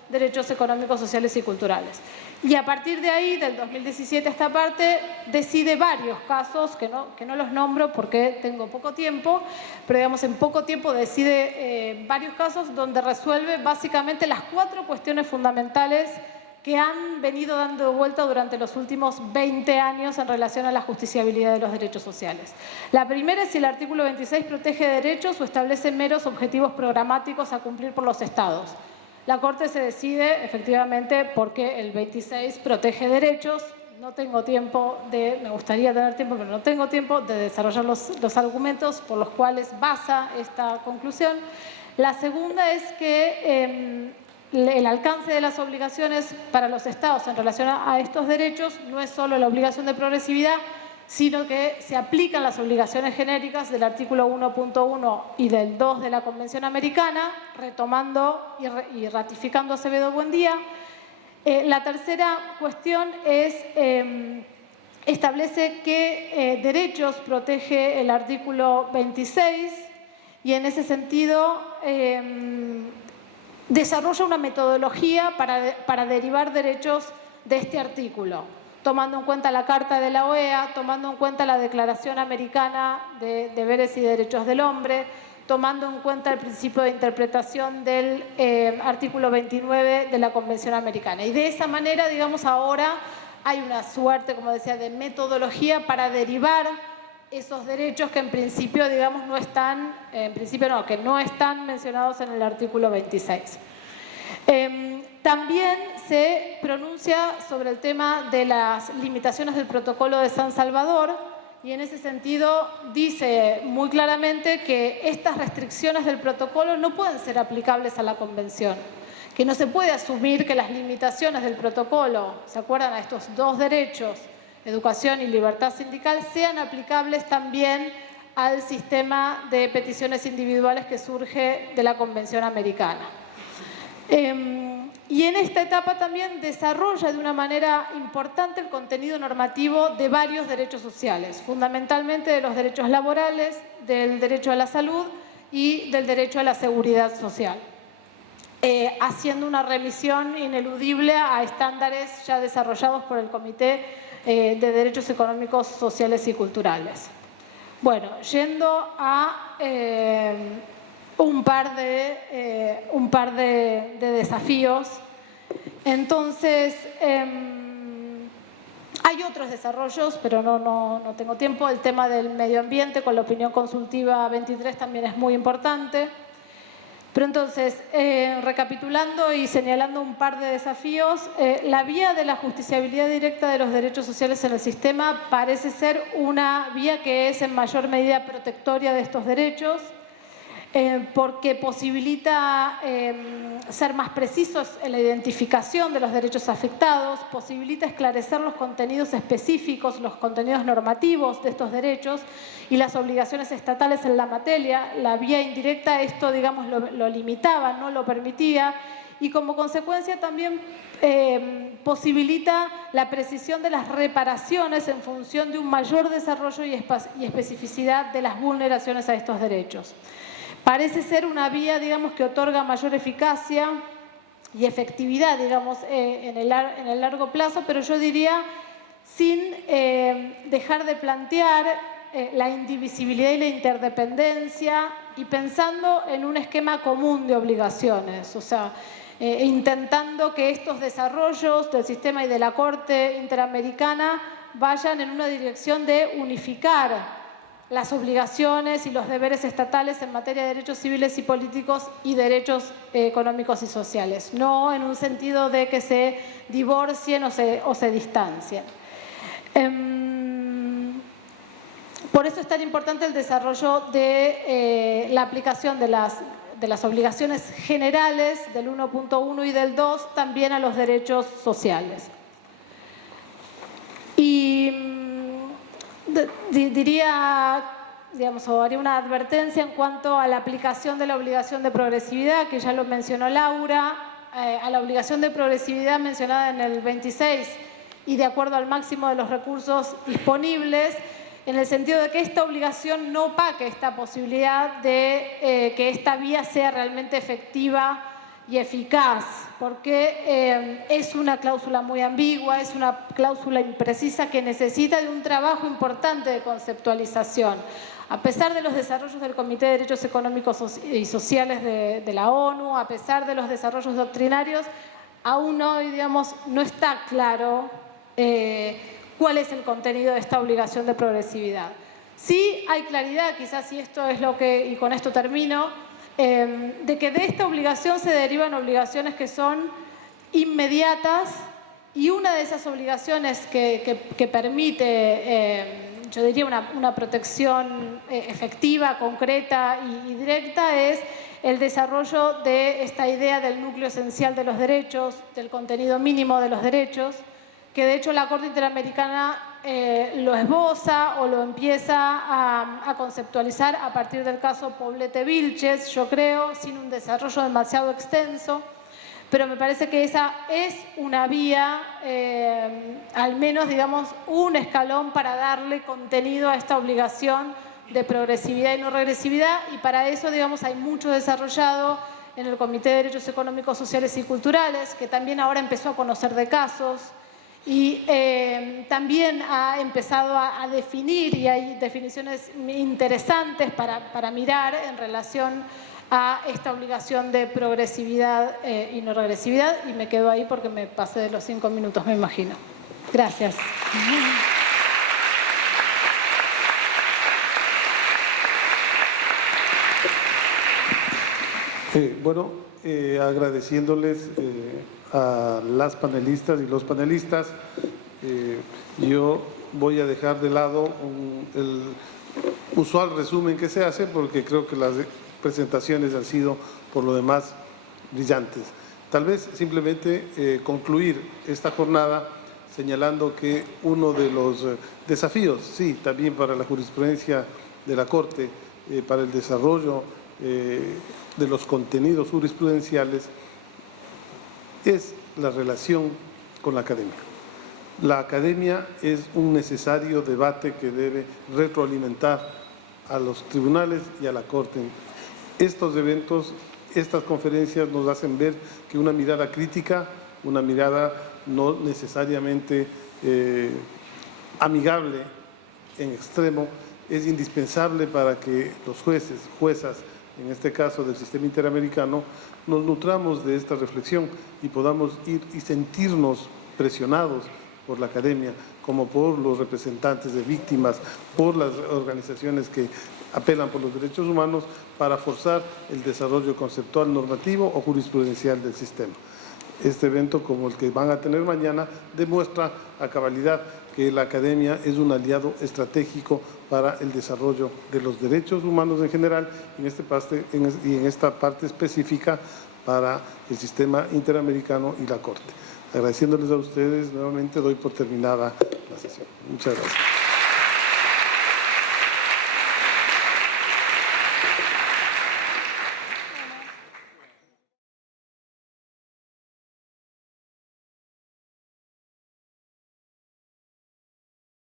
derechos económicos, sociales y culturales. Y a partir de ahí, del 2017 a esta parte, decide varios casos, que no los nombro porque tengo poco tiempo, pero digamos en poco tiempo decide varios casos donde resuelve básicamente las 4 cuestiones fundamentales que han venido dando vuelta durante los últimos 20 años en relación a la justiciabilidad de los derechos sociales. La primera es si el artículo 26 protege derechos o establece meros objetivos programáticos a cumplir por los estados. La Corte se decide efectivamente porque el 26 protege derechos. No tengo tiempo me gustaría tener tiempo, pero no tengo tiempo de desarrollar los argumentos por los cuales basa esta conclusión. La segunda es que el alcance de las obligaciones para los estados en relación a estos derechos no es solo la obligación de progresividad, sino que se aplican las obligaciones genéricas del artículo 1.1 y del 2 de la Convención Americana, retomando y ratificando Acevedo Buendía. La tercera cuestión es, establece qué derechos protege el artículo 26 y en ese sentido desarrolla una metodología para derivar derechos de este artículo, tomando en cuenta la Carta de la OEA, tomando en cuenta la Declaración Americana de Deberes y Derechos del Hombre, tomando en cuenta el principio de interpretación del artículo 29 de la Convención Americana. Y de esa manera, digamos, ahora hay una suerte, como decía, de metodología para derivar esos derechos que en principio, digamos, que no están mencionados en el artículo 26. También se pronuncia sobre el tema de las limitaciones del protocolo de San Salvador y en ese sentido dice muy claramente que estas restricciones del protocolo no pueden ser aplicables a la Convención, que no se puede asumir que las limitaciones del protocolo, ¿se acuerdan?, a estos 2 derechos, educación y libertad sindical, sean aplicables también al sistema de peticiones individuales que surge de la Convención Americana. Y en esta etapa también desarrolla de una manera importante el contenido normativo de varios derechos sociales, fundamentalmente de los derechos laborales, del derecho a la salud y del derecho a la seguridad social, haciendo una remisión ineludible a estándares ya desarrollados por el Comité de Derechos Económicos, Sociales y Culturales. Bueno, yendo a un par de desafíos. Entonces, hay otros desarrollos, pero no tengo tiempo. El tema del medio ambiente con la opinión consultiva 23 también es muy importante. Pero entonces, recapitulando y señalando un par de desafíos, la vía de la justiciabilidad directa de los derechos sociales en el sistema parece ser una vía que es en mayor medida protectoria de estos derechos, porque posibilita ser más precisos en la identificación de los derechos afectados, posibilita esclarecer los contenidos específicos, los contenidos normativos de estos derechos y las obligaciones estatales en la materia. La vía indirecta esto, digamos, lo limitaba, no lo permitía, y como consecuencia también posibilita la precisión de las reparaciones en función de un mayor desarrollo y especificidad de las vulneraciones a estos derechos. Parece ser una vía, digamos, que otorga mayor eficacia y efectividad, digamos, en el largo plazo, pero yo diría sin dejar de plantear la indivisibilidad y la interdependencia y pensando en un esquema común de obligaciones, o sea, intentando que estos desarrollos del sistema y de la Corte Interamericana vayan en una dirección de unificar las obligaciones y los deberes estatales en materia de derechos civiles y políticos y derechos económicos y sociales, no en un sentido de que se divorcien o se distancien. Por eso es tan importante el desarrollo de la aplicación de las obligaciones generales del 1.1 y del 2 también a los derechos sociales. Y diría, digamos, o haría una advertencia en cuanto a la aplicación de la obligación de progresividad, que ya lo mencionó Laura, a la obligación de progresividad mencionada en el 26 y de acuerdo al máximo de los recursos disponibles, en el sentido de que esta obligación no opaque esta posibilidad de que esta vía sea realmente efectiva y eficaz, porque es una cláusula muy ambigua, es una cláusula imprecisa que necesita de un trabajo importante de conceptualización. A pesar de los desarrollos del Comité de Derechos Económicos y Sociales de la ONU, a pesar de los desarrollos doctrinarios, aún hoy, digamos, no está claro cuál es el contenido de esta obligación de progresividad. Sí hay claridad, quizás, y esto es lo que, y con esto termino, de que de esta obligación se derivan obligaciones que son inmediatas, y una de esas obligaciones que permite, yo diría, una protección efectiva, concreta y directa es el desarrollo de esta idea del núcleo esencial de los derechos, del contenido mínimo de los derechos, que de hecho la Corte Interamericana lo esboza o lo empieza a conceptualizar a partir del caso Poblete-Vilches, yo creo, sin un desarrollo demasiado extenso, pero me parece que esa es una vía, al menos, digamos, un escalón para darle contenido a esta obligación de progresividad y no regresividad, y para eso, digamos, hay mucho desarrollado en el Comité de Derechos Económicos, Sociales y Culturales, que también ahora empezó a conocer de casos, y también ha empezado a definir, y hay definiciones interesantes para mirar en relación a esta obligación de progresividad y no regresividad, y me quedo ahí porque me pasé de los 5 minutos, me imagino. Gracias. Agradeciéndoles a las panelistas y los panelistas, yo voy a dejar de lado el usual resumen que se hace, porque creo que las presentaciones han sido por lo demás brillantes. Tal vez simplemente concluir esta jornada señalando que uno de los desafíos, sí, también para la jurisprudencia de la Corte, para el desarrollo de los contenidos jurisprudenciales, es la relación con la academia. La academia es un necesario debate que debe retroalimentar a los tribunales y a la Corte. Estos eventos, estas conferencias nos hacen ver que una mirada crítica, una mirada no necesariamente amigable en extremo, es indispensable para que los jueces, juezas, en este caso del sistema interamericano, nos nutramos de esta reflexión y podamos ir y sentirnos presionados por la academia, como por los representantes de víctimas, por las organizaciones que apelan por los derechos humanos, para forzar el desarrollo conceptual, normativo o jurisprudencial del sistema. Este evento, como el que van a tener mañana, demuestra a cabalidad que la academia es un aliado estratégico para el desarrollo de los derechos humanos en general, y en esta parte específica para el sistema interamericano y la Corte. Agradeciéndoles a ustedes, nuevamente doy por terminada la sesión. Muchas gracias.